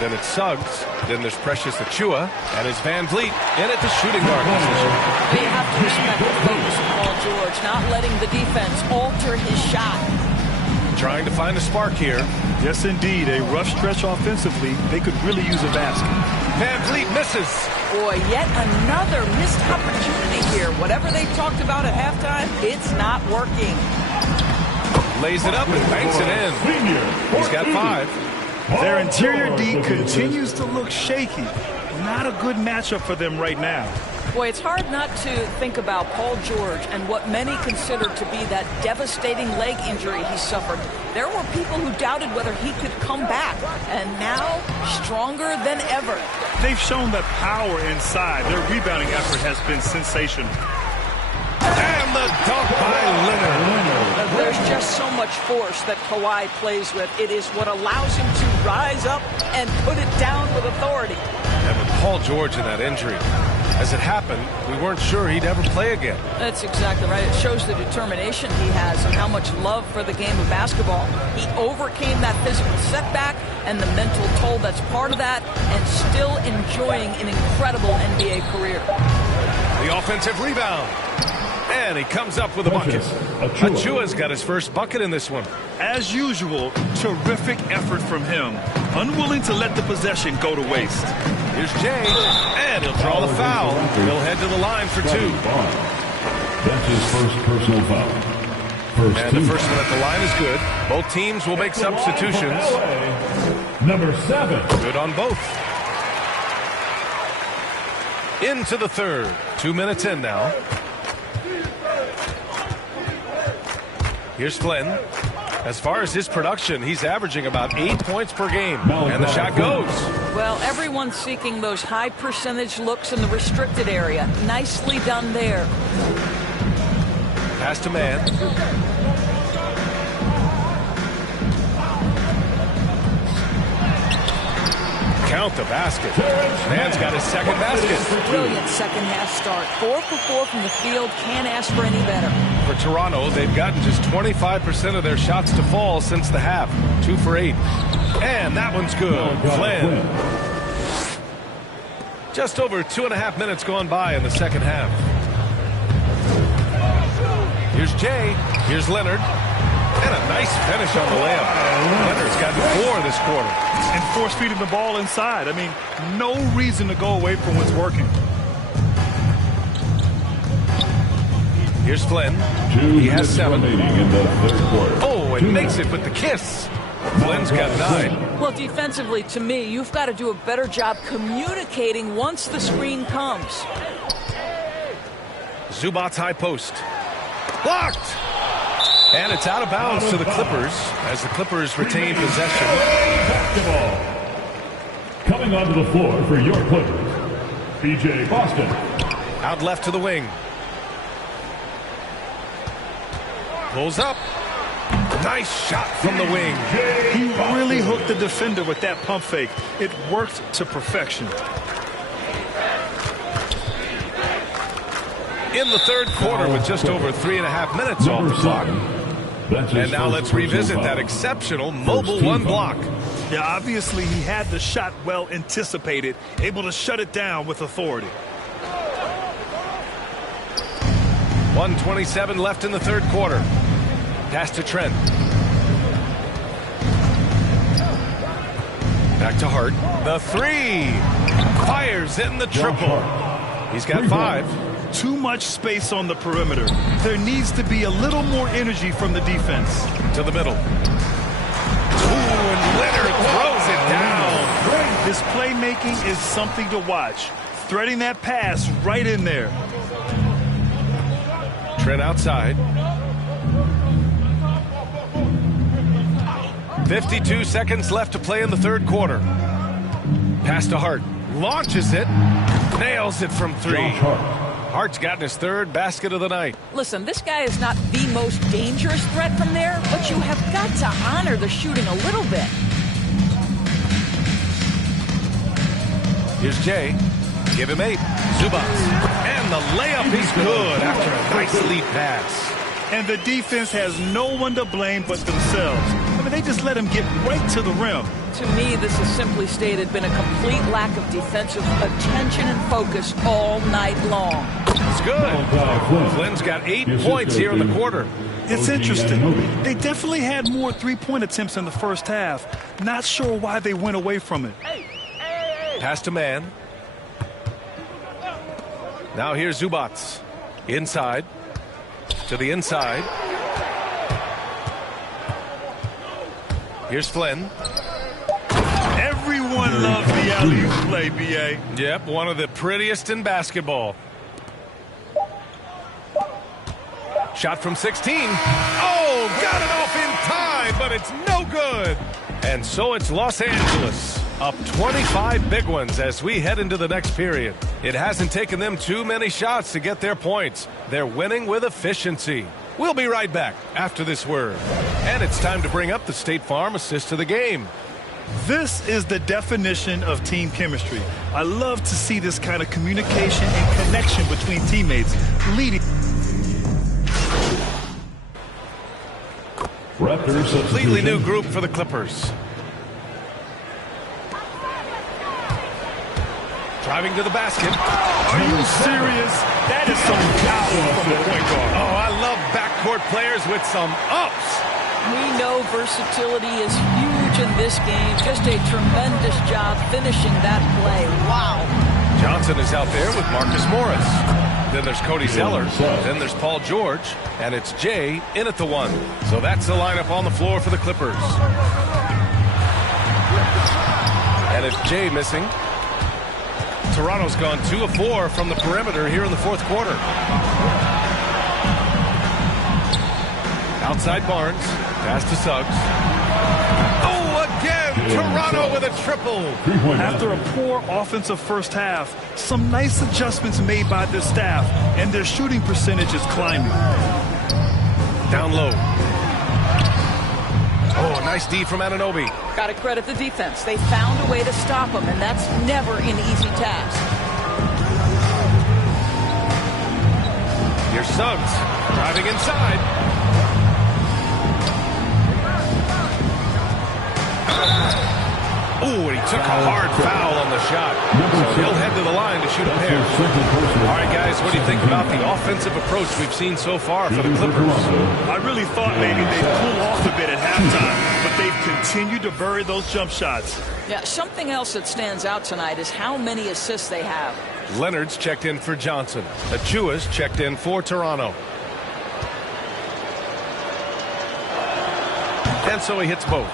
Then it's Suggs. Then there's Precious Achiuwa. And it's Van Vliet in at the shooting guard position. But you have to respect the focus of Paul George, not letting the defense alter his shot. Trying to find a spark here. Yes, indeed. A rough stretch offensively. They could really use a basket. Van Vliet misses. Boy, yet another missed opportunity here. Whatever they talked about at halftime, it's not working. Lays it up and banks it in. He's got 5. Their interior D continues to look shaky. Not a good matchup for them right now. Boy, it's hard not to think about Paul George and what many consider to be that devastating leg injury he suffered. There were people who doubted whether he could come back, and now stronger than ever. They've shown that power inside. Their rebounding effort has been sensational. And the dunk by Leonard. There's just so much force that Kawhi plays with. It is what allows him to rise up and put it down with authority. And with Paul George in that injury, as it happened, we weren't sure he'd ever play again. That's exactly right. It shows the determination he has and how much love for the game of basketball. He overcame that physical setback and the mental toll that's part of that, and still enjoying an incredible NBA career. The offensive rebound. And he comes up with a bucket. Achiuwa's got his first bucket in this one. As usual, terrific effort from him. Unwilling to let the possession go to waste. Here's Jay, and he'll draw the foul. He'll head to the line for 2. That's his first personal foul. And the first one at the line is good. Both teams will make substitutions. Number 7. Good on both. Into the third. 2 minutes in now. Here's Flynn. As far as his production, he's averaging about 8 points per game. And the shot goes. Well, everyone's seeking those high percentage looks in the restricted area. Nicely done there. Pass to man. Count the basket. Man's got his second basket. Brilliant second half start. 4 for 4 from the field. Can't ask for any better. For Toronto, they've gotten just 25% of their shots to fall since the half. 2 for 8. And that one's good. Flynn. Just over 2.5 minutes gone by in the second half. Here's Jay. Here's Leonard. And a nice finish on the layup. Leonard's gotten 4 this quarter. And force feeding the ball inside. I mean, no reason to go away from what's working. Here's Flynn. He has 7. Oh, and makes it with the kiss. Flynn's got 9. Well, defensively, to me, you've got to do a better job communicating once the screen comes. Zubac's high post. Blocked! And it's out of bounds to the Clippers as the Clippers retain possession. Basketball. Coming onto the floor for your Clippers, B.J. Boston. Out left to the wing. Pulls up. Nice shot from the wing. He really hooked the defender with that pump fake. It worked to perfection. In the third quarter with just over 3.5 minutes on the clock. And now let's revisit that exceptional mobile 1 block. Yeah, obviously he had the shot well anticipated, able to shut it down with authority. 1:27 left in the third quarter. Pass to Trent. Back to Hart. The three. Fires in the triple. He's got 5. Too much space on the perimeter. There needs to be a little more energy from the defense. To the middle. And Leonard throws it down. His playmaking is something to watch. Threading that pass right in there. Trent outside. 52 seconds left to play in the third quarter. Pass to Hart. Launches it. Nails it from 3. Hart's gotten his 3rd basket of the night. Listen, this guy is not the most dangerous threat from there, but you have got to honor the shooting a little bit. Here's Jay. Give him 8. Zubats. And the layup is good after a nice lead pass. And the defense has no one to blame but themselves. I mean, they just let him get right to the rim. To me, this has simply stated been a complete lack of defensive attention and focus all night long. It's good. Flynn's got 8 points here in the quarter. It's interesting. They definitely had more three-point attempts in the first half. Not sure why they went away from it. Pass to Man. Now here's Zubats. Inside. To the inside. Here's Flynn. Everyone loves the alley-oop play, B.A. Yep, one of the prettiest in basketball. Shot from 16. Oh, got it off in time, but it's no good. And so it's Los Angeles. Up 25 big ones as we head into the next period. It hasn't taken them too many shots to get their points. They're winning with efficiency. We'll be right back after this word. And it's time to bring up the State Farm assist to the game. This is the definition of team chemistry. I love to see this kind of communication and connection between teammates. Leading. Raptors completely new group for the Clippers. Driving to the basket. Are you serious? That is some power from the point guard. Oh, I love backcourt players with some ups. We know versatility is huge in this game. Just a tremendous job finishing that play. Wow. Johnson is out there with Marcus Morris. Then there's Cody Zeller. Then there's Paul George. And it's Jay in at the 1. So that's the lineup on the floor for the Clippers. And it's Jay missing. Toronto's gone 2 of 4 from the perimeter here in the fourth quarter. Outside Barnes. Pass to Suggs. Oh, again! Toronto with a triple. After a poor offensive first half, some nice adjustments made by their staff, and their shooting percentage is climbing. Down low. Oh, nice D from Anunoby. Got to credit the defense. They found a way to stop him, and that's never an easy task. Here's Suggs driving inside. Oh, and he took a hard foul on the shot. So he'll head to the line to shoot a pair. All right, guys, what do you think about the offensive approach we've seen so far for the Clippers? I really thought maybe they'd pull off a bit at halftime, but they've continued to bury those jump shots. Yeah, something else that stands out tonight is how many assists they have. Leonard's checked in for Johnson. Achua's checked in for Toronto. And so he hits both.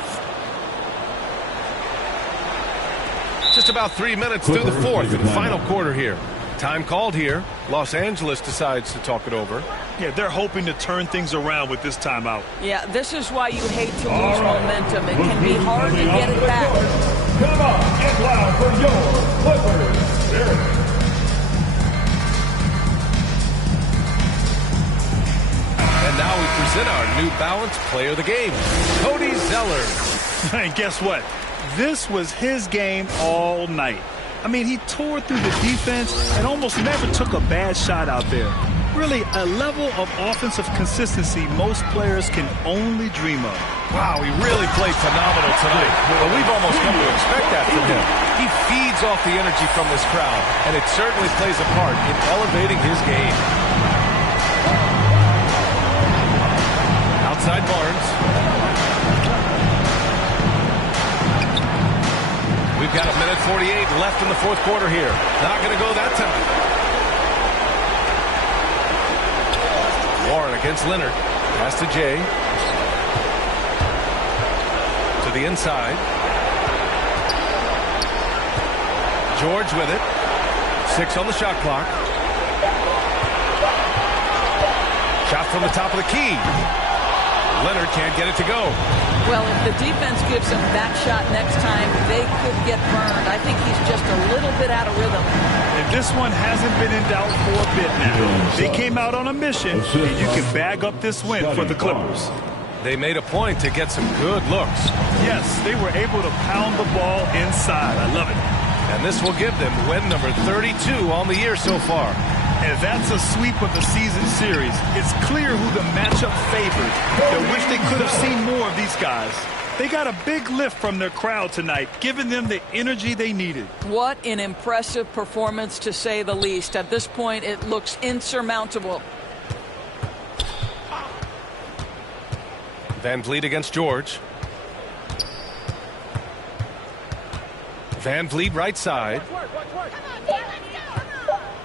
Just about 3 minutes through the fourth and final quarter here. Time called here. Los Angeles decides to talk it over. Yeah, they're hoping to turn things around with this timeout. Yeah, this is why you hate to lose momentum. It can be hard to get it back. Come on, get loud for your Clippers. And now we present our New Balance player of the game, Cody Zeller. And guess what? This was his game all night. I mean, he tore through the defense and almost never took a bad shot out there. Really, a level of offensive consistency most players can only dream of. Wow, he really played phenomenal tonight. But we've almost come to expect that from him. He feeds off the energy from this crowd, and it certainly plays a part in elevating his game. Outside Barnes. We've got 1:48 left in the fourth quarter here. Not going to go that time. Warren against Leonard. Pass to Jay. To the inside. George with it. 6 on the shot clock. Shot from the top of the key. Leonard can't get it to go. Well, if the defense gives him that shot next time, they could get burned. I think he's just a little bit out of rhythm. And this one hasn't been in doubt for a bit now. They came out on a mission, and you can bag up this win for the Clippers. They made a point to get some good looks. Yes, they were able to pound the ball inside. I love it. And this will give them win number 32 on the year so far. And that's a sweep of the season series. It's clear who the matchup favored. I wish they could have seen more of these guys. They got a big lift from their crowd tonight, giving them the energy they needed. What an impressive performance, to say the least. At this point, it looks insurmountable. Van Vliet against George. Van Vliet right side.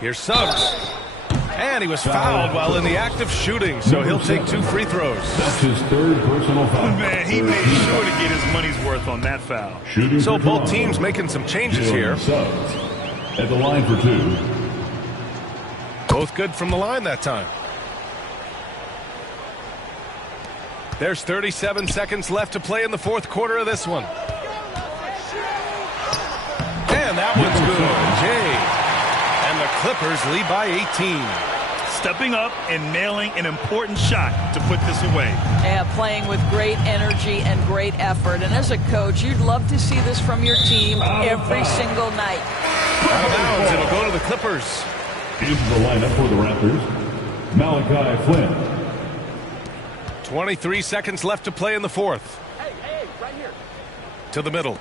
Here's Suggs. And he was fouled while in the act of shooting, so he'll take 2 free throws. That's his third personal foul. Man, he made sure to get his money's worth on that foul. So both teams making some changes here. Suggs at the line for 2. Both good from the line that time. There's 37 seconds left to play in the fourth quarter of this one. And that one's good. Jay. And the Clippers lead by 18. Stepping up and nailing an important shot to put this away. Yeah, playing with great energy and great effort. And as a coach, you'd love to see this from your team every single night. Out of bounds, it'll go to the Clippers. Into the lineup for the Raptors, Malachi Flynn. 23 seconds left to play in the fourth. Hey, right here. To the middle.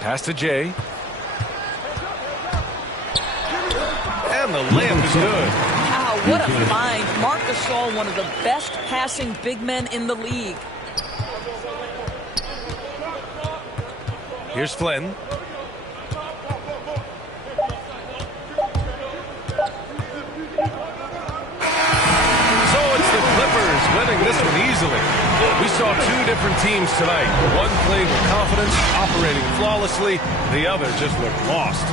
Pass to Jay. And the layup is good. Wow, what a find. Marc Gasol, one of the best passing big men in the league. Here's Flynn. So it's the Clippers winning this one easily. We saw 2 different teams tonight. One played with confidence, operating flawlessly. The other just looked lost.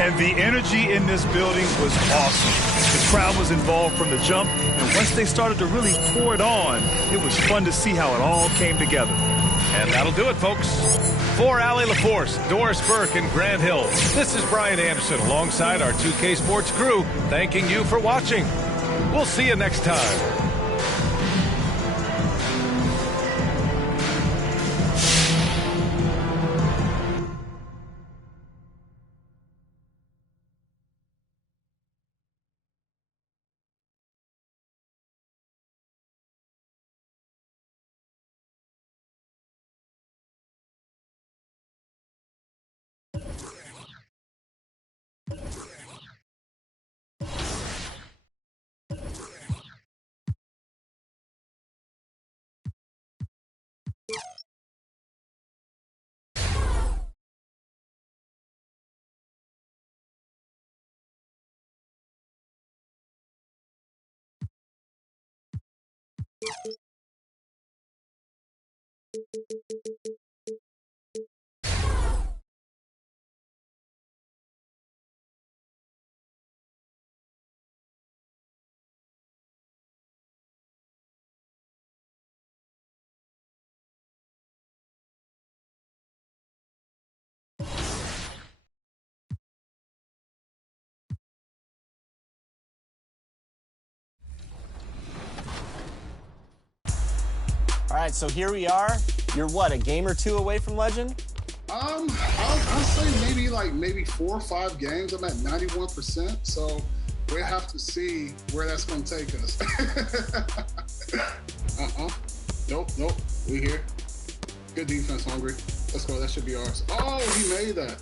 And the energy in this building was awesome. The crowd was involved from the jump, and once they started to really pour it on, it was fun to see how it all came together. And that'll do it, folks. For Allie LaForce, Doris Burke, and Grant Hill, this is Brian Anderson alongside our 2K Sports crew, thanking you for watching. We'll see you next time. All right, so here we are. You're what, a game or 2 away from Legend? I'll say maybe 4 or 5 games. I'm at 91%. So We have to see where that's going to take us. Nope. We here. Good defense, Hungry. Let's go. That should be ours. Oh, he made that.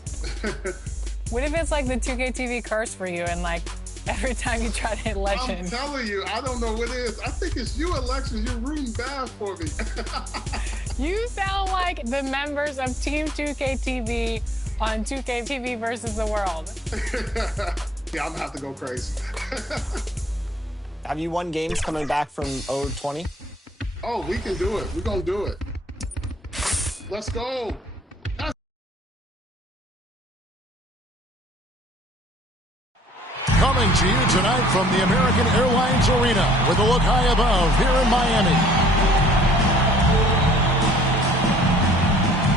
What if it's like the 2K TV curse for you and like every time you try to hit legend? I'm telling you, I don't know what it is. I think it's you, Alexis. You're rooting bad for me. You sound like the members of Team 2K TV on 2K TV versus the world. Yeah, I'm gonna have to go crazy. Have you won games coming back from 0-20? Oh, we can do it. We're gonna do it. Let's go. Coming to you tonight from the American Airlines Arena with a look high above here in Miami.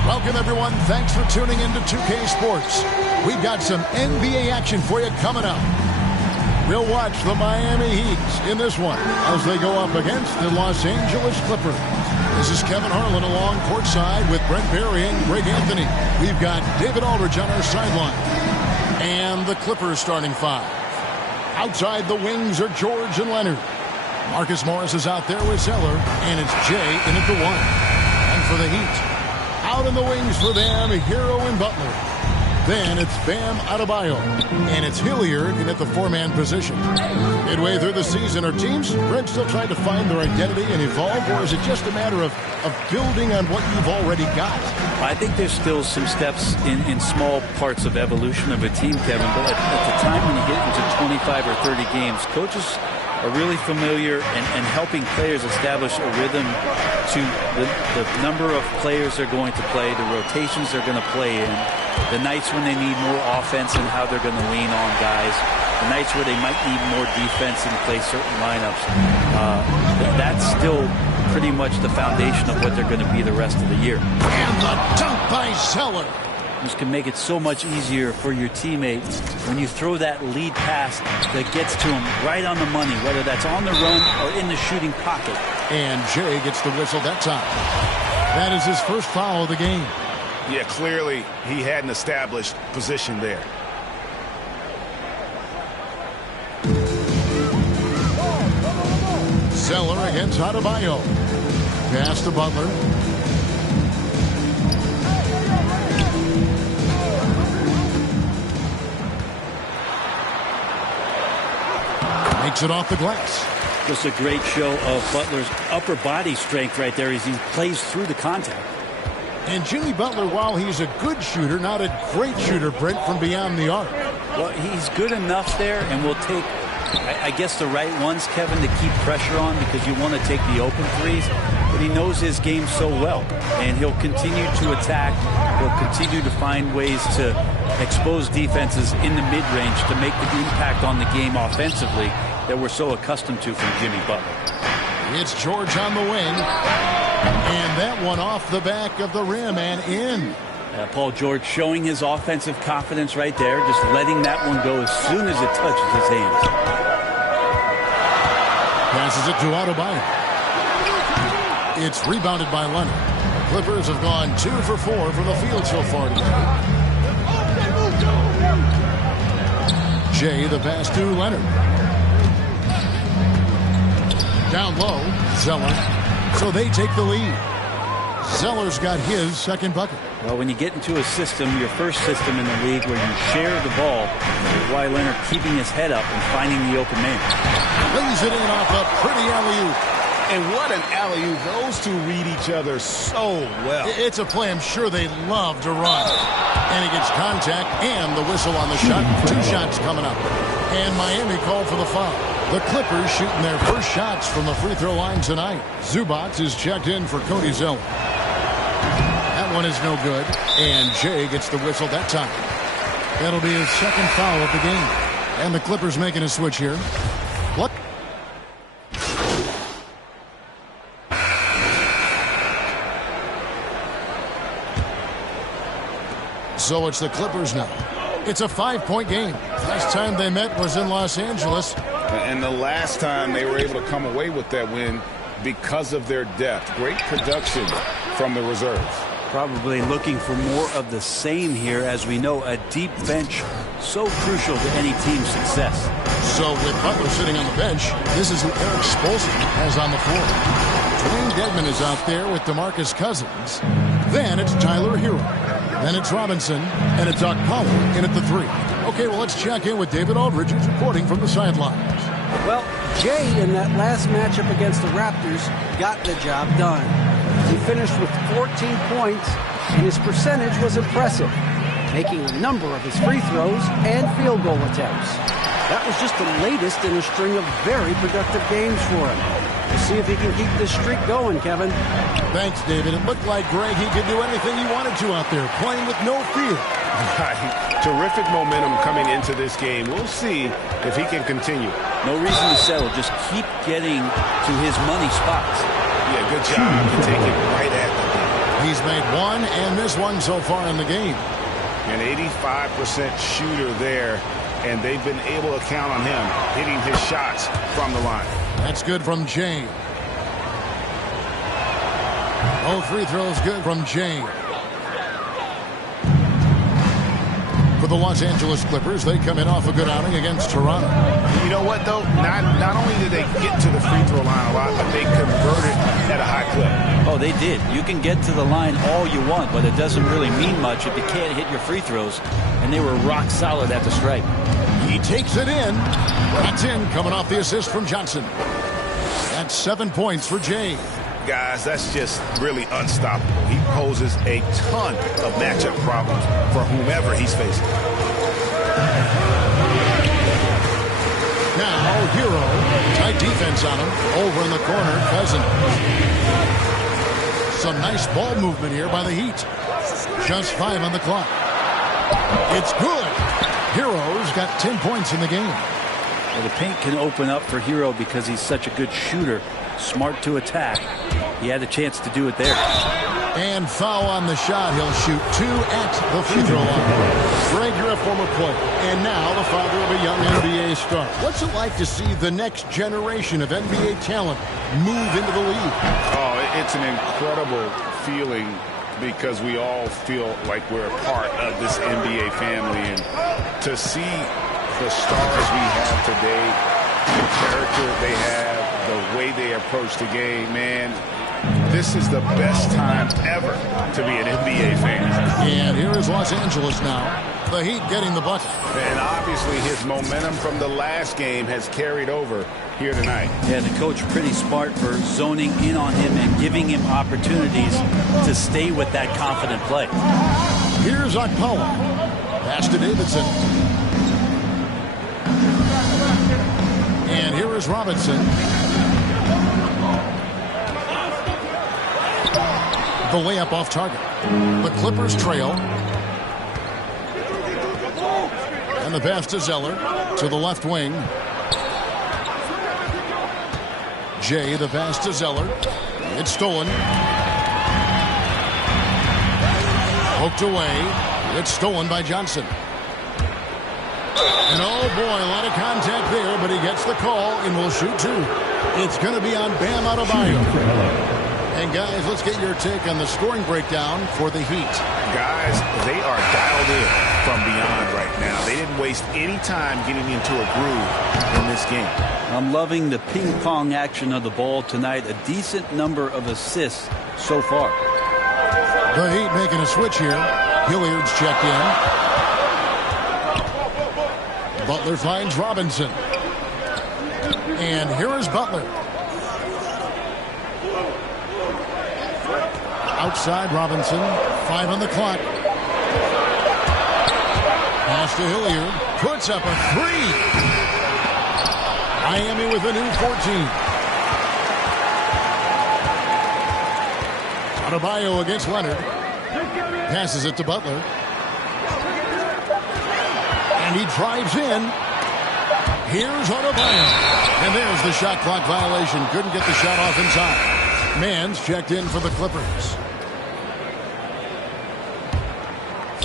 Welcome, everyone. Thanks for tuning in to 2K Sports. We've got some NBA action for you coming up. We'll watch the Miami Heat in this one as they go up against the Los Angeles Clippers. This is Kevin Harlan along courtside with Brent Barry and Greg Anthony. We've got David Aldridge on our sideline. And the Clippers starting five. Outside the wings are George and Leonard. Marcus Morris is out there with Zeller, and it's Jay in at the one. And for the Heat, out in the wings for them, Hero and Butler. Then it's Bam Adebayo, and it's Hilliard in at the four-man position. Midway through the season, are teams, Greg, still trying to find their identity and evolve, or is it just a matter of building on what you've already got? I think there's still some steps in small parts of evolution of a team, Kevin, but at the time when you get into 25 or 30 games, coaches are really familiar and helping players establish a rhythm to the number of players they're going to play, the rotations they're going to play in, the nights when they need more offense and how they're going to lean on guys, the nights where they might need more defense and play certain lineups. That's still pretty much the foundation of what they're going to be the rest of the year. And the dunk by Zeller. This can make it so much easier for your teammates when you throw that lead pass that gets to them right on the money, whether that's on the run or in the shooting pocket. And Jay gets the whistle that time. That is his first foul of the game. Yeah, clearly he had an established position there. Zeller against Adebayo. Pass to Butler. Makes it off the glass. Just a great show of Butler's upper body strength right there as he plays through the contact. And Jimmy Butler, while he's a good shooter, not a great shooter, Brent, from beyond the arc. Well, he's good enough there, and will take, I guess, the right ones, Kevin, to keep pressure on because you want to take the open threes. But he knows his game so well, and he'll continue to attack. He'll continue to find ways to expose defenses in the mid-range to make the impact on the game offensively that we're so accustomed to from Jimmy Butler. It's George on the wing. And that one off the back of the rim and in. Paul George showing his offensive confidence right there, just letting that one go as soon as it touches his hands. Passes it to Adebayo. It's rebounded by Leonard. The Clippers have gone 2 for 4 from the field so far today. Jay, the pass to Leonard. Down low, Zeller. So they take the lead. Zeller's got his second bucket. Well, when you get into a system, your first system in the league where you share the ball, Kawhi Leonard keeping his head up and finding the open man. Lays it in off a pretty alley-oop. And what an alley-oop. Those two read each other so well. It's a play I'm sure they love to run. And he gets contact and the whistle on the shot. 2 shots coming up. And Miami called for the foul. The Clippers shooting their first shots from the free throw line tonight. Zubac is checked in for Cody Zeller. That one is no good. And Jay gets the whistle that time. That'll be his second foul of the game. And the Clippers making a switch here. What? So it's the Clippers now. It's a 5-point game. Last time they met was in Los Angeles. And the last time they were able to come away with that win because of their depth. Great production from the reserves. Probably looking for more of the same here. As we know, a deep bench so crucial to any team's success. So with Butler sitting on the bench, this is who Eric Spoelstra has on the floor. Dwayne Dedmon is out there with DeMarcus Cousins. Then it's Tyler Hero. Then it's Robinson. And it's Okpala in at the 3. Okay, well, let's check in with David Aldridge, who's reporting from the sidelines. Well, Jay in that last matchup against the Raptors got the job done. He finished with 14 points, and his percentage was impressive, making a number of his free throws and field goal attempts. That was just the latest in a string of very productive games for him. We'll see if he can keep this streak going, Kevin. Thanks, David. It looked like Greg, he could do anything he wanted to out there, playing with no fear. Right. Terrific momentum coming into this game. We'll see if he can continue. No reason to settle. Just keep getting to his money spots. Yeah, good job to take it right at them. He's made one and missed one so far in the game. An 85% shooter there, and they've been able to count on him hitting his shots from the line. That's good from Jay. Oh, free throws good from Jay. For the Los Angeles Clippers, they come in off a good outing against Toronto. You know what, though? Not only did they get to the free throw line a lot, but they converted at a high clip. Oh, they did. You can get to the line all you want, but it doesn't really mean much if you can't hit your free throws. And they were rock solid at the stripe. He takes it in. That's in, coming off the assist from Johnson. That's 7 points for Jay. Guys, that's just really unstoppable. He poses a ton of matchup problems for whomever he's facing. Now, Hero. Tight defense on him. Over in the corner, Cousins. Some nice ball movement here by the Heat. Just 5 on the clock. It's good. Hero's got 10 points in the game. Well, the paint can open up for Hero because he's such a good shooter. Smart to attack. He had a chance to do it there. And foul on the shot. He'll shoot 2 at the free throw line. Greg, you're a former player, and now the father of a young NBA star. What's it like to see the next generation of NBA talent move into the league? Oh, it's an incredible feeling because we all feel like we're a part of this NBA family. And to see the stars we have today, the character they have, the way they approach the game, man, this is the best time ever to be an NBA fan. And here is Los Angeles now. The Heat getting the bucket. And obviously his momentum from the last game has carried over here tonight. Yeah, the coach pretty smart for zoning in on him and giving him opportunities to stay with that confident play. Here's Okpala. Pass to Davidson. And here is Robinson. The layup off target. The Clippers trail. And the pass to Zeller to the left wing. Jay, the pass to Zeller. It's stolen. Poked away. It's stolen by Johnson. And oh boy, a lot of contact there, but he gets the call and will shoot 2. It's going to be on Bam Adebayo. And guys, let's get your take on the scoring breakdown for the Heat. Guys, they are dialed in from beyond right now. They didn't waste any time getting into a groove in this game. I'm loving the ping pong action of the ball tonight. A decent number of assists so far. The Heat making a switch here. Hilliard's checked in. Butler finds Robinson. And here is Butler. Outside Robinson. 5 on the clock. Pass to Hilliard. Puts up a 3. Miami with a new 14. Adebayo against Leonard. Passes it to Butler. And he drives in. Here's Adebayo. And there's the shot clock violation. Couldn't get the shot off in time. Mann's checked in for the Clippers.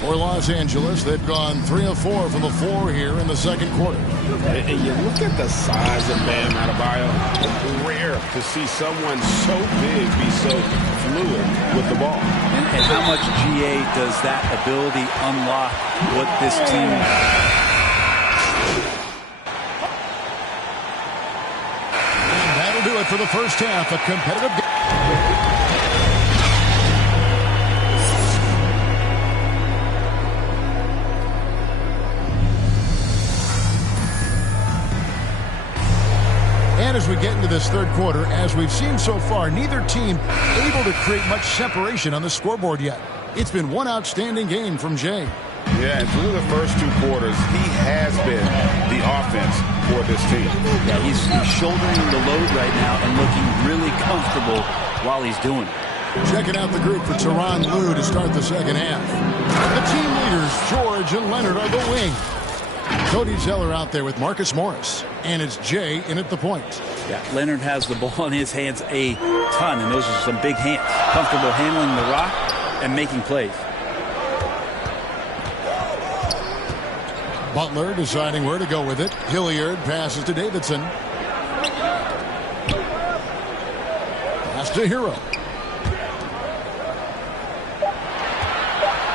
For Los Angeles, they've gone 3 of 4 from the floor here in the second quarter. And you look at the size of Bam Adebayo. Rare to see someone so big be so fluid with the ball. And how much GA does that ability unlock what this team... That'll do it for the first half. A competitive game. And as we get into this third quarter, as we've seen so far, neither team able to create much separation on the scoreboard yet. It's been one outstanding game from Jay. Yeah, and through the first two quarters, he has been the offense for this team. Yeah, he's shouldering the load right now and looking really comfortable while he's doing it. Checking out the group for Tyronn Lue to start the second half. The team leaders, George and Leonard, are the wing. Cody Zeller out there with Marcus Morris. And it's Jay in at the point. Yeah, Leonard has the ball in his hands a ton, and those are some big hands. Comfortable handling the rock and making plays. Butler deciding where to go with it. Hilliard passes to Davidson. Pass to Hero.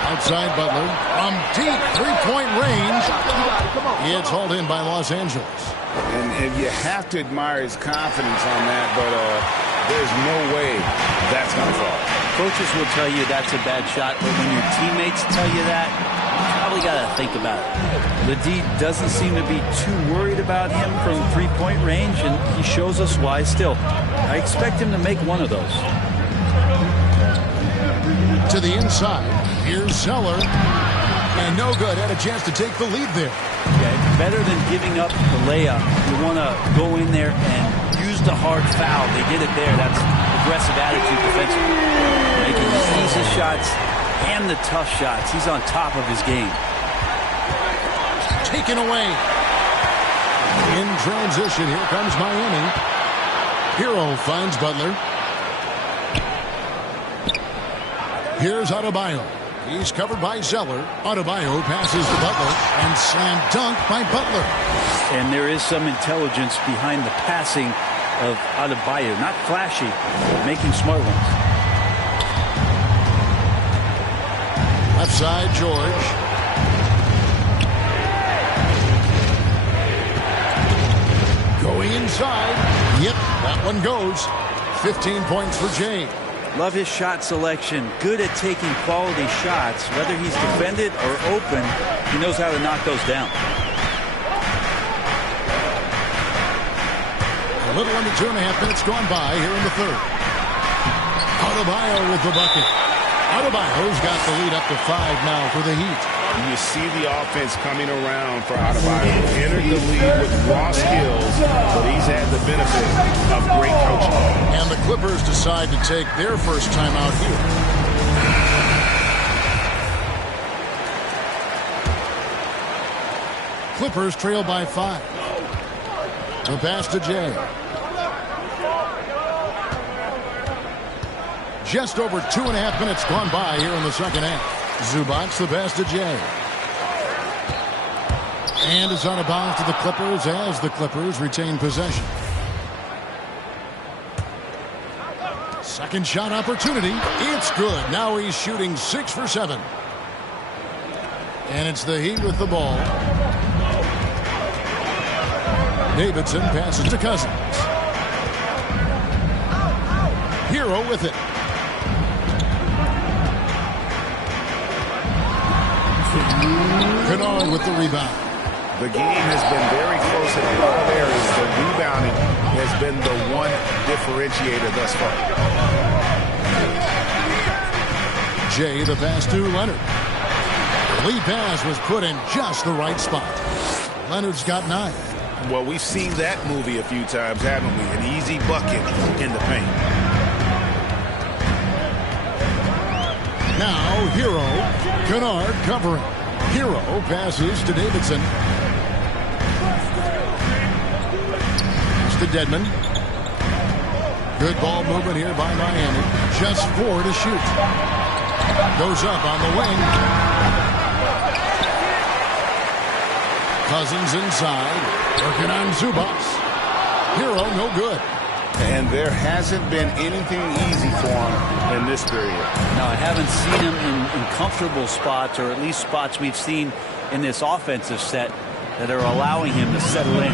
Outside Butler. From deep three-point range. It's hauled in by Los Angeles. And you have to admire his confidence on that, but there's no way that's going to fall. Coaches will tell you that's a bad shot, but when your teammates tell you that, you probably got to think about it. Ledee doesn't seem to be too worried about him from three-point range, and he shows us why still. I expect him to make one of those. To the inside. Here's Zeller. And no good. Had a chance to take the lead there. Yeah, better than giving up the layup. You want to go in there and use the hard foul. They did it there. That's aggressive attitude defensively. Making the easy shots and the tough shots. He's on top of his game. Taken away. In transition, here comes Miami. Hero finds Butler. Here's Adebayo. He's covered by Zeller. Adebayo passes to Butler and slam dunk by Butler. And there is some intelligence behind the passing of Adebayo. Not flashy, but making smart ones. Left side, George. Going inside. Yep, that one goes. 15 points for Jay. Love his shot selection. Good at taking quality shots. Whether he's defended or open, he knows how to knock those down. A little under 2.5 minutes gone by here in the third. Adebayo with the bucket. Adebayo's got the lead up to 5 now for the Heat. You see the offense coming around for Adebayo. Entered the league with raw skills, but he's had the benefit of great coaching. And the Clippers decide to take their first time out here. Clippers trail by 5. The pass to Jay. Just over 2.5 minutes gone by here in the second half. Zubac the pass to Jay. And it's out of bounds to the Clippers as the Clippers retain possession. Second shot opportunity. It's good. Now he's shooting 6 for 7. And it's the Heat with the ball. Davidson passes to Cousins. Hero with it. Kennard with the rebound. The game has been very close in a lot of areas. The rebounding has been the one differentiator thus far. Jay, the pass to Leonard. The lead pass was put in just the right spot. Leonard's got 9. Well, we've seen that movie a few times, haven't we? An easy bucket in the paint. Now, Hero. Kennard covering. Hero passes to Davidson. Pass to Dedmon. Good ball movement here by Miami. Just 4 to shoot. Goes up on the wing. Cousins inside. Working on Zubac. Hero no good. And there hasn't been anything easy for him in this period. No, I haven't seen him in comfortable spots, or at least spots we've seen in this offensive set that are allowing him to settle in.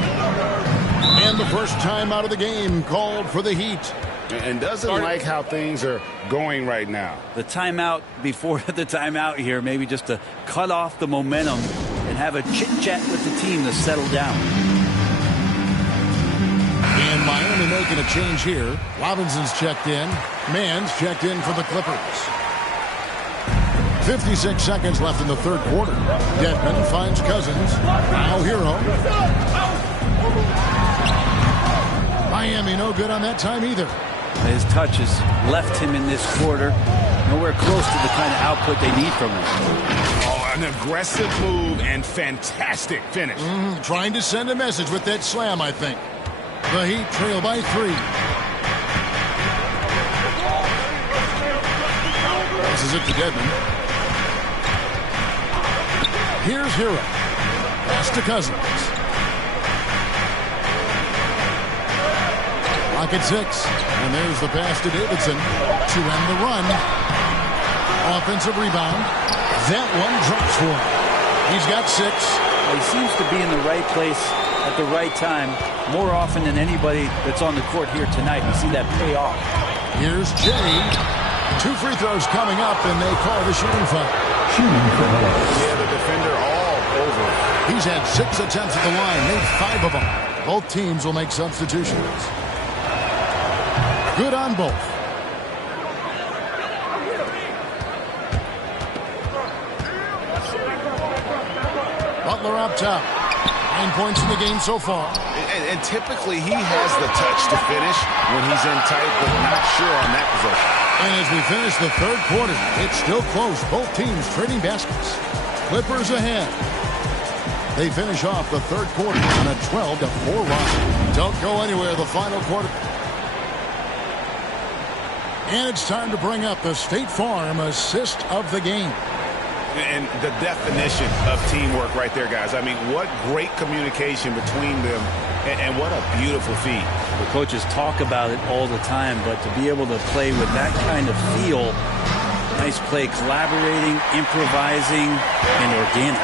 And the first time out of the game called for the Heat. And doesn't like how things are going right now. The timeout before the timeout here, maybe just to cut off the momentum and have a chit-chat with the team to settle down. And Miami making a change here. Robinson's checked in. Mann's checked in for the Clippers. 56 seconds left in the third quarter. Dedmon finds Cousins. Now Hero. Miami no good on that time either. His touches left him in this quarter. Nowhere close to the kind of output they need from him. Oh, an aggressive move and fantastic finish. Trying to send a message with that slam, I think. The Heat trail by 3. This is it to Dedmon. Here's Hero. Pass to Cousins. Lock at 6. And there's the pass to Davidson to end the run. Offensive rebound. That one drops for him. He's got 6. He seems to be in the right place at the right time more often than anybody that's on the court here tonight. You see that pay off. Here's Jay. 2 free throws coming up, and they call the shooting foul. Yeah, the defender all over. He's had 6 attempts at the line, made 5 of them. Both teams will make substitutions. Good on both. Butler up top. 9 points in the game so far. And typically he has the touch to finish when he's in tight, but not sure on that possession. And as we finish the third quarter, it's still close. Both teams trading baskets. Clippers ahead. They finish off the third quarter on a 12-4 run. Don't go anywhere the final quarter. And it's time to bring up the State Farm assist of the game. And the definition of teamwork right there, guys. I mean, what great communication between them, and what a beautiful feat. The coaches talk about it all the time, but to be able to play with that kind of feel, nice play, collaborating, improvising, and organic.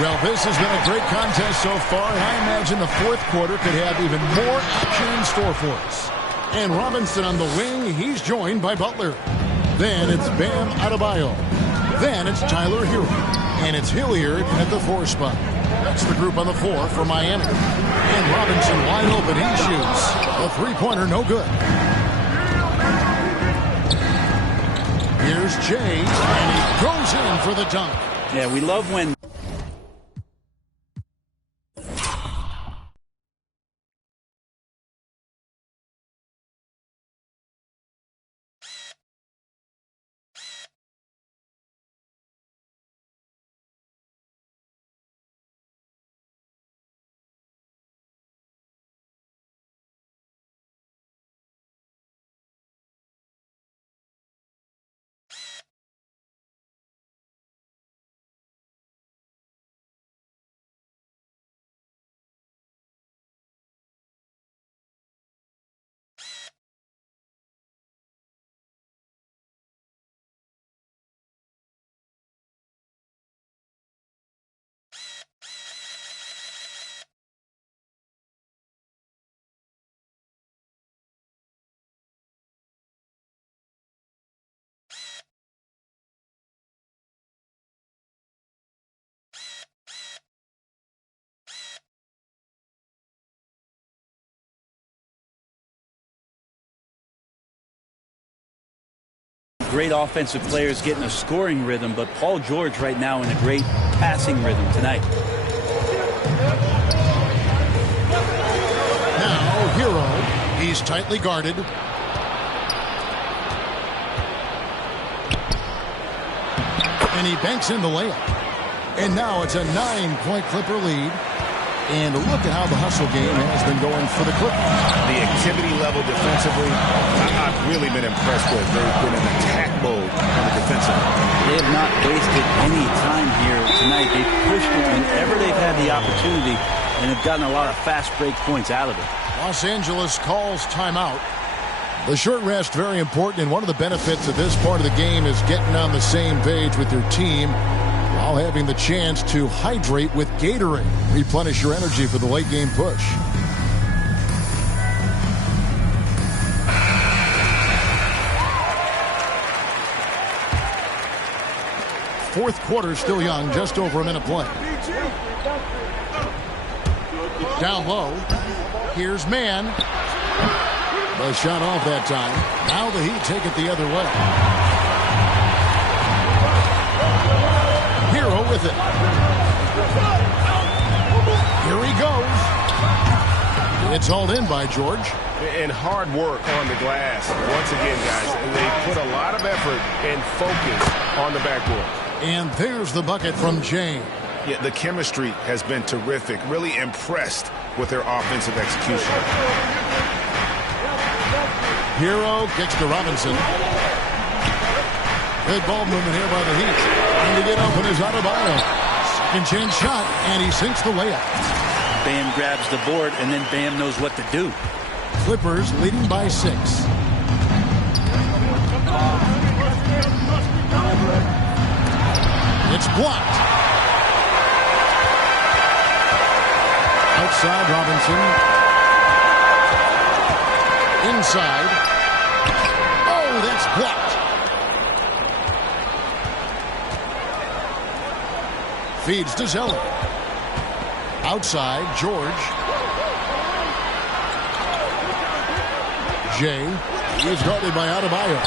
Well, this has been a great contest so far, and I imagine the fourth quarter could have even more action in store for us. And Robinson on the wing, he's joined by Butler. Then it's Bam Adebayo. Then it's Tyler Hero. And it's Hilliard at the 4 spot. That's the group on the 4 for Miami. And Robinson wide open, he shoots. A 3-pointer, no good. Here's Jay, and he goes in for the dunk. Yeah, we love when great offensive players getting a scoring rhythm, but Paul George right now in a great passing rhythm tonight. Now, Hero. He's tightly guarded. And he banks in the layup. And now it's a 9-point Clipper lead. And look at how the hustle game has been going for the Clippers. The activity level defensively, I've really been impressed with. They've been in attack mode on the defensive. They have not wasted any time here tonight. They've pushed it whenever they've had the opportunity and have gotten a lot of fast break points out of it. Los Angeles calls timeout. The short rest, very important, and one of the benefits of this part of the game is getting on the same page with your team. While having the chance to hydrate with Gatorade. Replenish your energy for the late game push. Fourth quarter still young, just over a minute play. Down low. Here's Mann. The shot off that time. Now the Heat take it the other way. Hero with it. Here he goes. It's hauled in by George. And hard work on the glass. Once again, guys, they put a lot of effort and focus on the backboard. And there's the bucket from James. Yeah, the chemistry has been terrific. Really impressed with their offensive execution. Hero kicks to Robinson. Good ball movement here by the Heat. And to get open is Adebayo. Second chance shot, and he sinks the layup. Bam grabs the board, and then Bam knows what to do. Clippers leading by 6. It's blocked. Outside Robinson. Inside. Oh, that's blocked. Feeds to Zeller. Outside, George. Jay is guarded by Adebayo.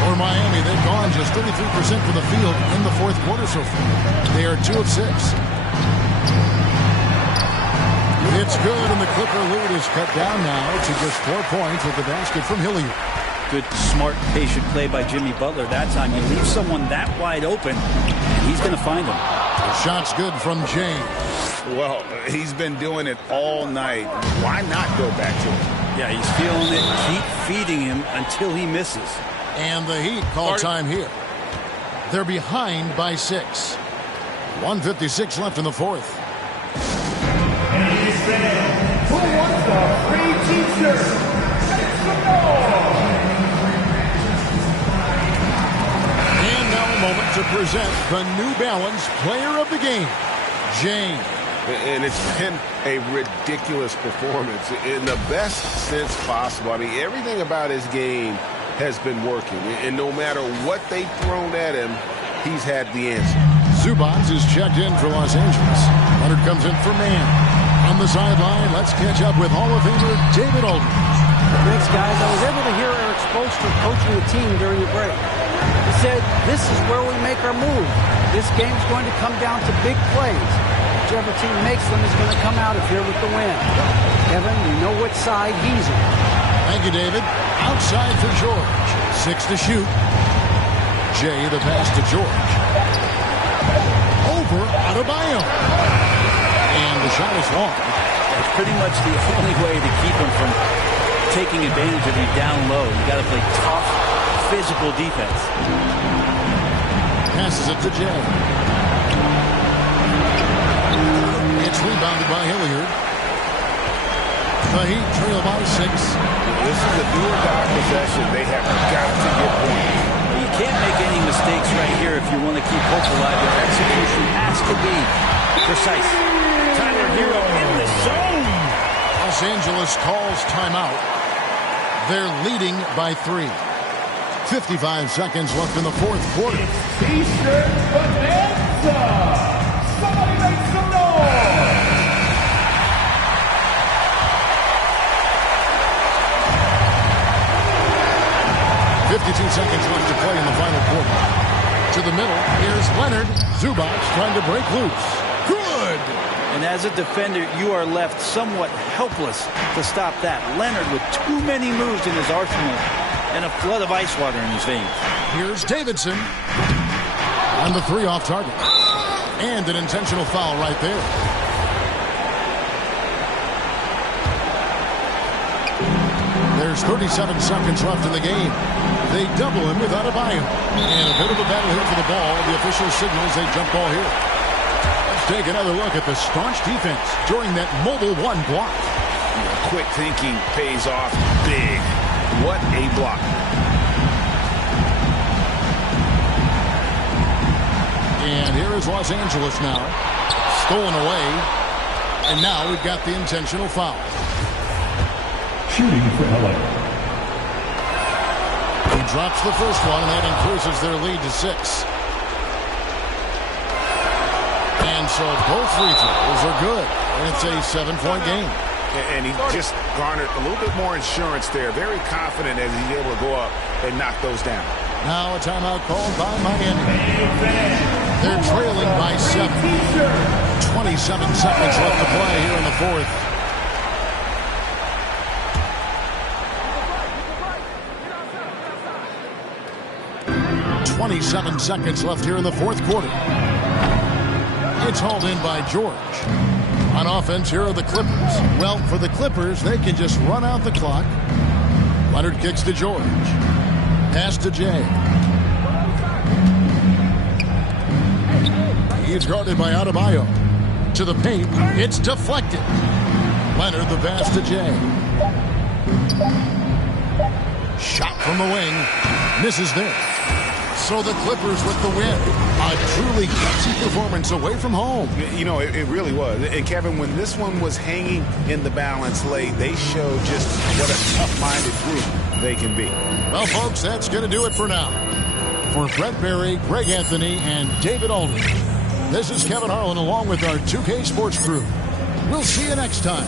For Miami, they've gone just 33% from the field in the fourth quarter so far. They are 2 of 6. It's good, and the Clipper lead is cut down now to just 4 points with the basket from Hilliard. Good, smart, patient play by Jimmy Butler. That time you leave someone that wide open, and he's going to find them. The shot's good from James. Well, he's been doing it all night. Why not go back to him? Yeah, he's feeling it. Keep feeding him until he misses. And the Heat call time here. They're behind by 6. 1:56 left in the fourth. And he stands. Who wants the free t-shirt? Make some noise. And now a moment to present the New Balance Player of the Game, James. And it's been a ridiculous performance in the best sense possible. I mean, everything about his game has been working. And no matter what they've thrown at him, he's had the answer. Zubac is checked in for Los Angeles. Leonard comes in for Mann. On the sideline, let's catch up with Hall of Famer David Aldridge. Thanks, guys. I was able to hear Eric Spoelstra coaching the team during the break. He said, this is where we make our move. This game's going to come down to big plays. Whichever team makes them is going to come out of here with the win. Kevin, you know what side he's on. Thank you, David. Outside for George. 6 to shoot. Jay, the pass to George. Over Adebayo. And the shot is long. It's pretty much the only way to keep him from taking advantage of you down low. You got to play tough, physical defense. Passes it to Jay. It's rebounded by Hilliard. The Heat trail by 6. This is a do-or-die possession. They have got to get points. You can't make any mistakes right here if you want to keep hope alive. Your execution has to be precise. Tyler Hero in the zone. Los Angeles calls timeout. They're leading by 3. 55 seconds left in the fourth quarter. T-shirt bonanza. Somebody make some noise. 52 seconds left to play in the final quarter. To the middle, here's Leonard. Zubac trying to break loose. Good! And as a defender, you are left somewhat helpless to stop that. Leonard with too many moves in his arsenal and a flood of ice water in his veins. Here's Davidson. And the 3 off target. And an intentional foul right there. There's 37 seconds left in the game. They double him with Adebayo. And a bit of a battle here for the ball. The official signals a jump ball here. Let's take another look at the staunch defense during that mobile 1 block. Quick thinking pays off big. What a block. towards Los Angeles now. Stolen away. And now we've got the intentional foul. Shooting for LA. He drops the first one, and that increases their lead to 6. And so both free throws are good. And it's a 7-point game. And he just garnered a little bit more insurance there. Very confident as he's able to go up and knock those down. Now a timeout called by Miami. They're trailing by 7. 27 seconds left to play here in the fourth. .27 seconds left here in the fourth quarter. It's hauled in by George. On offense, here are the Clippers. Well, for the Clippers, they can just run out the clock. Leonard kicks to George. Pass to Jay. He's guarded by Adebayo. To the paint. It's deflected. Leonard the pass to Jay. Shot from the wing. Misses there. So the Clippers with the win. A truly gutsy performance away from home. You know, it really was. And Kevin, when this one was hanging in the balance late, they showed just what a tough-minded group they can be. Well, folks, that's going to do it for now. For Brett Berry, Greg Anthony, and David Aldridge, this is Kevin Harlan along with our 2K Sports crew. We'll see you next time.